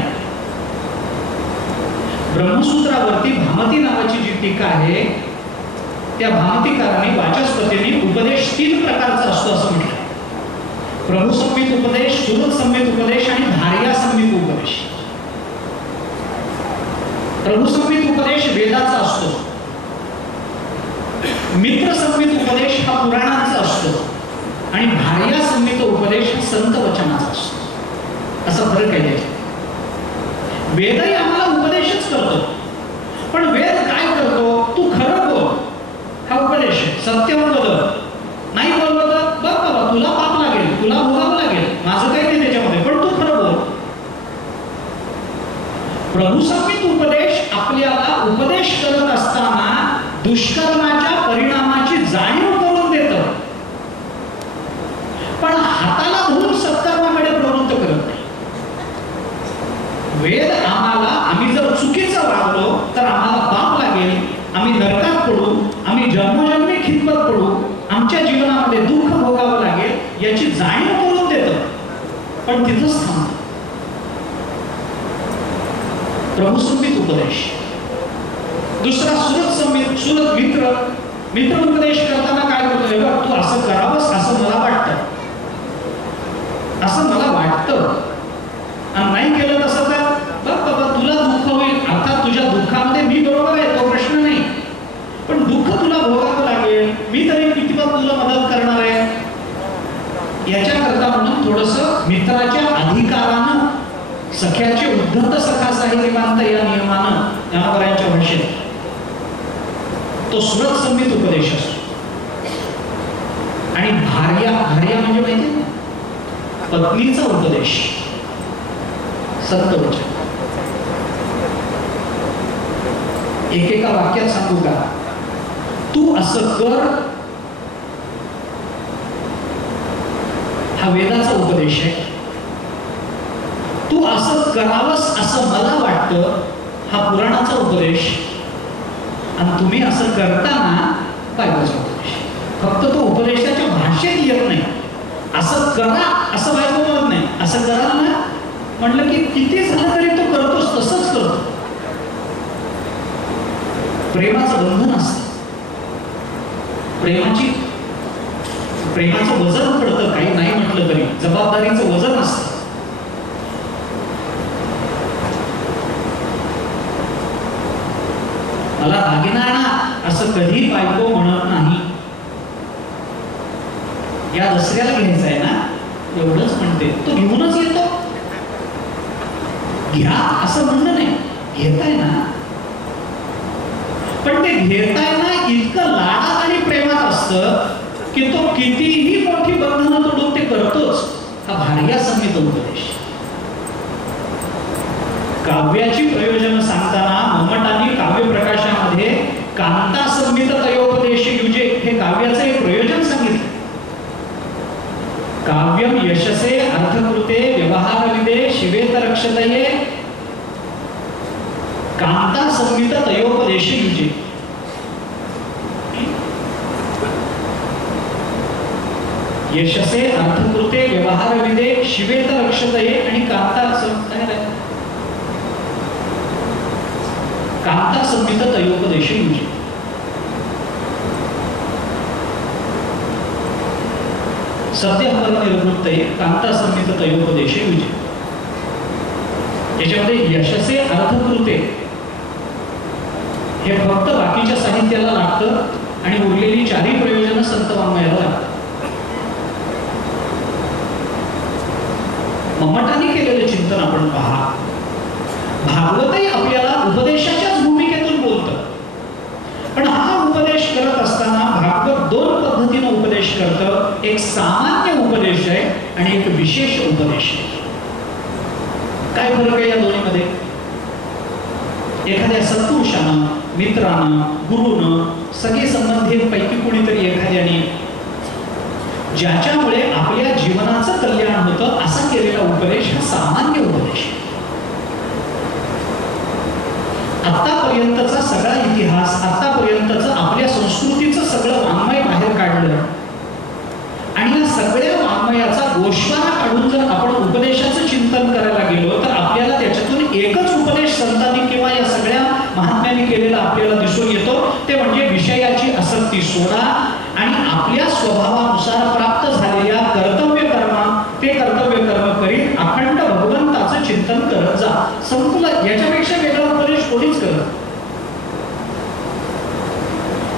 ब्रह्मसूत्रावरती भामती नावाची जी टीका आहे त्या भामतीकाराने वाचस्पतीने उपदेश 3 प्रकारचा असतो असं म्हटलं. प्रभुसंहित उपदेश, सुरत संहित उपदेश आणि धार्या संहित उपदेश. प्रभुसंहित उपदेश वेदाचा असतो, मित्र संहित उपदेश हा पुराणांचा असतो आणि धार्या संहित उपदेश हा संत वचनाचा असतो. असा फरक आहे त्याच्यात. वेदही आम्हाला उपदेशच करतो, पण वेद काय करतो? तू खरं बोल, हा उपदेश आहे. सत्य बोल, नाही बोललो तर बघ बाबा तुला पाप लागेल, तुला भोगावं लागेल, माझं काही नाही त्याच्यामध्ये, पण तू खरं बोल. प्रभुसंहित उपदेश आपल्याला उपदेश करत असताना दुष्कर्माच्या परिणामाची जाणीव करून देतं, पण हाताला धरून सत्कर्माकडे प्रवृत्त करत नाही. वेद आम्हाला, आम्ही जर चुकीचं वागलो तर आम्हाला पाप लागेल, आम्ही नरकात पडू, आम्ही जन्मोजन्मी खिदमत पडू, आमच्या जीवनामध्ये दुःख भोगावं लागेल याची जाणीव करून देतं, पण तिथंच थांबतं. प्रभुसंहित उपदेश. दुसरा सुरत संहित, सुरत मित्र. मित्र उपदेश करताना काय करतोय? बघ तू असं करावंस असं मला वाटतं, असं मला वाटतं, आणि नाही केलं तसं तर बघ बाबा तुला दुःख होईल. अर्थात तुझ्या दुःखामध्ये मी बरोबर आहे, तो प्रश्न नाही, पण दुःख तुला भोगावं लागेल, मी तरी कितीपत तुला मदत करणार आहे. याच्याकरता म्हणून थोडंसं मित्राच्या अधिकारानं, सख्याचे उद्धत सखा साहित्यात या नियमानं ज्ञानोबरायांच्या भाषेत तो सुरत संहित उपदेश असतो. आणि भार्या, भार्या म्हणजे माहिती ना, पत्नीचा उपदेश, सत्यवचन. एकेका वाक्यात सांगू का? तू असं कर, हा वेदाचा उपदेश आहे. तू असं करावंस असं मला वाटतं, हा पुराणाचा उपदेश. आणि तुम्ही असं करताना बायकोचा उपदेश. फक्त तो उपदेशाच्या भाषेत येत नाही. असं करा असं बायको म्हणत नाही. असं करा ना म्हणलं की किती झालं तरी तो करतोच, तसंच करतो. प्रेमाचं बंधन असतं, प्रेमाचं वजन पडतं, काही नाही म्हटलं तरी जबाबदारीचं वजन असतं. मला दागिना आणा असं कधी बायको म्हणत नाही. या दसऱ्याला घ्यायचा आहे ना, एवढंच म्हणते, तो घेऊनच येतो. घ्या असं म्हणणं नाही, घेताय ना, पण ते घेताय ना इतकं लाडात आणि प्रेमात असतं की तो कितीही मोठी बंधनं तोडून ते करतोच. हा भार्या संहित उपदेश. काव्याची प्रयोजन सांगताना मम्मटांनी काव्य प्रकाशामध्ये कांता संहित तयोपदेश युजे हे काव्याचं एक प्रयोजन सांगितलं. काव्यम यशसे अर्थकृते व्यवहारविदे शिवेत रक्षतये कांता संहित तयोपदेश युजे. यशसे अर्थकृते व्यवहारविदे शिवेत रक्षतये आणि कांता संहित तयोपदेश युजे. सत्यपरनिर्वृत्तये कांता संहित तयोपदेश युजे. याच्यामध्ये यशसे अर्थकृते हे फक्त बाकीच्या साहित्याला लागतं आणि उरलेली 4 प्रयोजन संत वाङ्मयाला लागतात. मम्मटांनी केलेलं चिंतन आपण पहा. भागवतही आपल्याला उपदेशाच्याच भूमिकेतून बोलतं, पण हा उपदेश करत असताना भागवत 2 पद्धतीने उपदेश करतं. एक सामान्य उपदेश आहे आणि एक विशेष उपदेश आहे. काय फरक आहे या दोन्हीमध्ये? एखाद्या सत्पुरुषानं, मित्रानं, गुरुनं, सगळे संबंधितांपैकी कोणीतरी एखाद्याने ज्याच्यामुळे आपल्या जीवनाचं कल्याण होतं असा केलेला उपदेश हा सामान्य उपदेश. आतापर्यंतचा सगळा इतिहास, आतापर्यंतचं आपल्या संस्कृतीचं सगळं वाङ्मय बाहेर काढलं आणि या सगळ्या वाङ्मयाचा गोषवारा काढून जर आपण उपदेशाचं चिंतन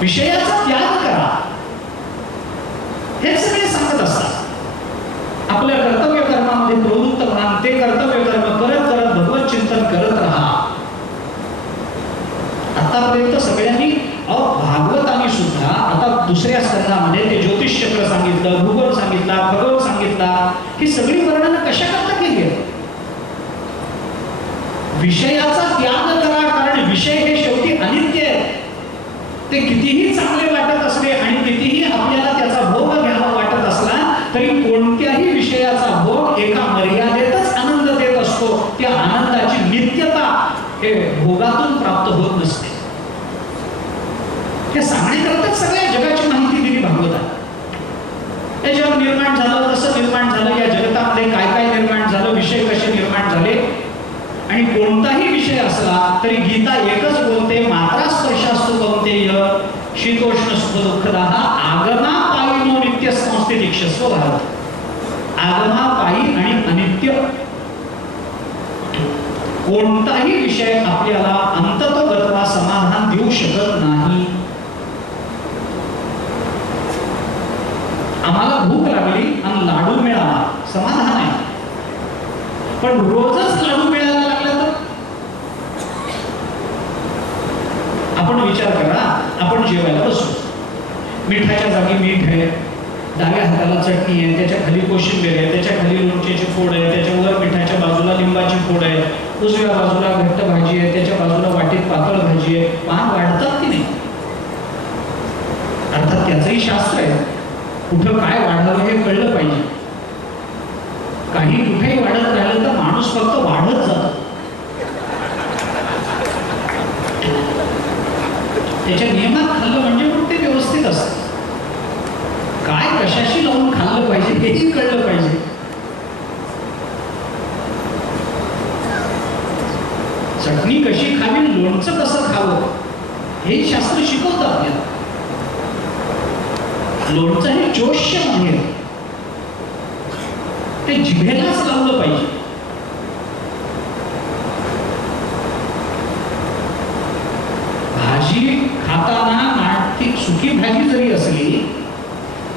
विषयाचा त्याग करा, हे सगळे सांगत असतात. आपल्या कर्तव्य कर्मामध्ये प्रवृत्त व्हा, ते कर्तव्य कर्म करत करत भगवत चिंतन करत राहा. आतापर्यंत सगळ्यांनी भागवताने सुद्धा आता दुसऱ्या स्कंदामध्ये ते ज्योतिष चक्र सांगितलं, भूगोल सांगितला, खगोल सांगितला, ही सगळी वर्णनं कशा करता केली आहे? विषयाचा त्याग करा, कारण विषय हे शेवटी अनित्य आहे. ते कितीही चांगले वाटत असले आणि कितीही आपल्याला त्याचा भोग घ्यावा वाटत असला तरी कोणत्याही विषयाचा भोग एका मर्यादेतच आनंद देत असतो. त्या आनंदाची नित्यता हे भोगातून प्राप्त होत नसते. हे सांगण्याकरताच सगळ्या जगाची माहिती दिली भागवतात. हे जग निर्माण झालं, कसं निर्माण झालं, या जगतामध्ये काय काय निर्माण झालं, विषय कसे निर्माण झाले, आणि कोणताही विषय असला तरी गीता एकच बोलते, मात्रा स्पर्शास्तु कौंतेय शीतोष्ण सुख दुःखदाः आगमापायिनो नित्य संस्थितिक्षस्व भारत. आगमापायी आणि अनित्य कोणताही विषय आपल्याला अंततोगत्वा समाधान देऊ शकत नाही. आम्हाला भूक लागली आणि लाडू मिळाला, समाधान आहे. पण रोजच लाडू मिळायला लागला तर आपण विचार करा, आपण जेवायला बसू, मिठाच्या जागी मीठ आहे, डाव्या हाताला चटणी आहे, त्याच्या खाली कोशिंबीर आहे, त्याच्या खाली लोणच्याची फोड आहे, त्याच्यावर मिठाच्या बाजूला लिंबाची फोड आहे, उजव्या बाजूला घट्ट भाजी आहे, त्याच्या बाजूला वाटीत पातळ भाजी आहे. पान वाढतात की नाही? अर्थात त्याचंही शास्त्र आहे, कुठं काय वाढावं हे कळलं पाहिजे. काही कुठेही वाढत राहिलं तर माणूस फक्त वाढत जातो. त्याच्या नियमात खाल्लं म्हणजे मग ते व्यवस्थित असतं. काय कशाशी लावून खाल्लं पाहिजे हेही कळलं पाहिजे. चटणी कशी खावी, लोणचं कसं खावं हे शास्त्र शिकवतं आपल्याला. लोणचं हे जोश्य आहे, ते जिभेलाच लावलं पाहिजे. भाजी खाताना ती सुकी भाजी जरी असली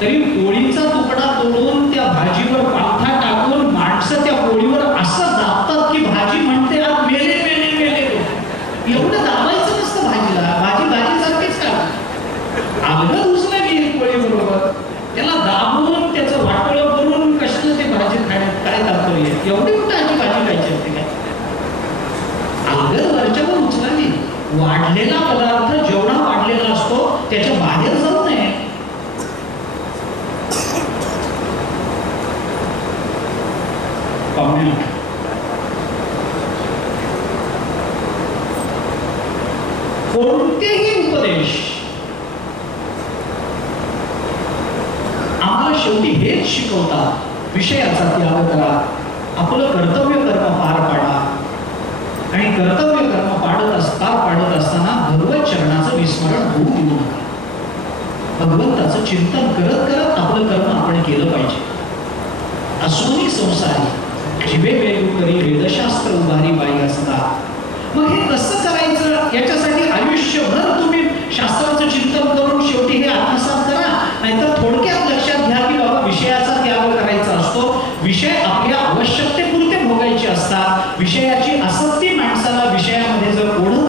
तरी पोळीचा तुकडा तोडून त्या भाजीवर पालथा टाकून माणसं त्या पोळीवर असं दाबतात की भाजी म्हणते आज मेले मेले मेले. एवढं दाबायचं नसतं भाजीला, भाजी भाजीसारखीच का अगदी उचला गेली पोळी बरोबर, त्याला दाबून त्याचं वाटोळं करून कशाला ते भाजी खाण्यात काय तात्पर्य? एवढी कुठे भाजी खायची असते काय? अगदी वरच्यावर उचलावी. वाढलेला पदार्थ जेवढा वाढलेला असतो त्याच्या बाहेर जात नाही. कोणतेही उपदेश आम्हाला शेवटी हेच शिकवतात, विषयाचा त्याग करा, आपलं कर्तव्य कर्म पार पाडा, आणि कर्तव्य कर्म पार पाडत असताना भगवत चरणाचं विस्मरण होऊ देऊ नका. भगवंताचं चिंतन करत करत आपलं कर्म आपण केलं पाहिजे. असोनी संसारी जिवे वेगू करी वेदशास्त्र उभारी बाई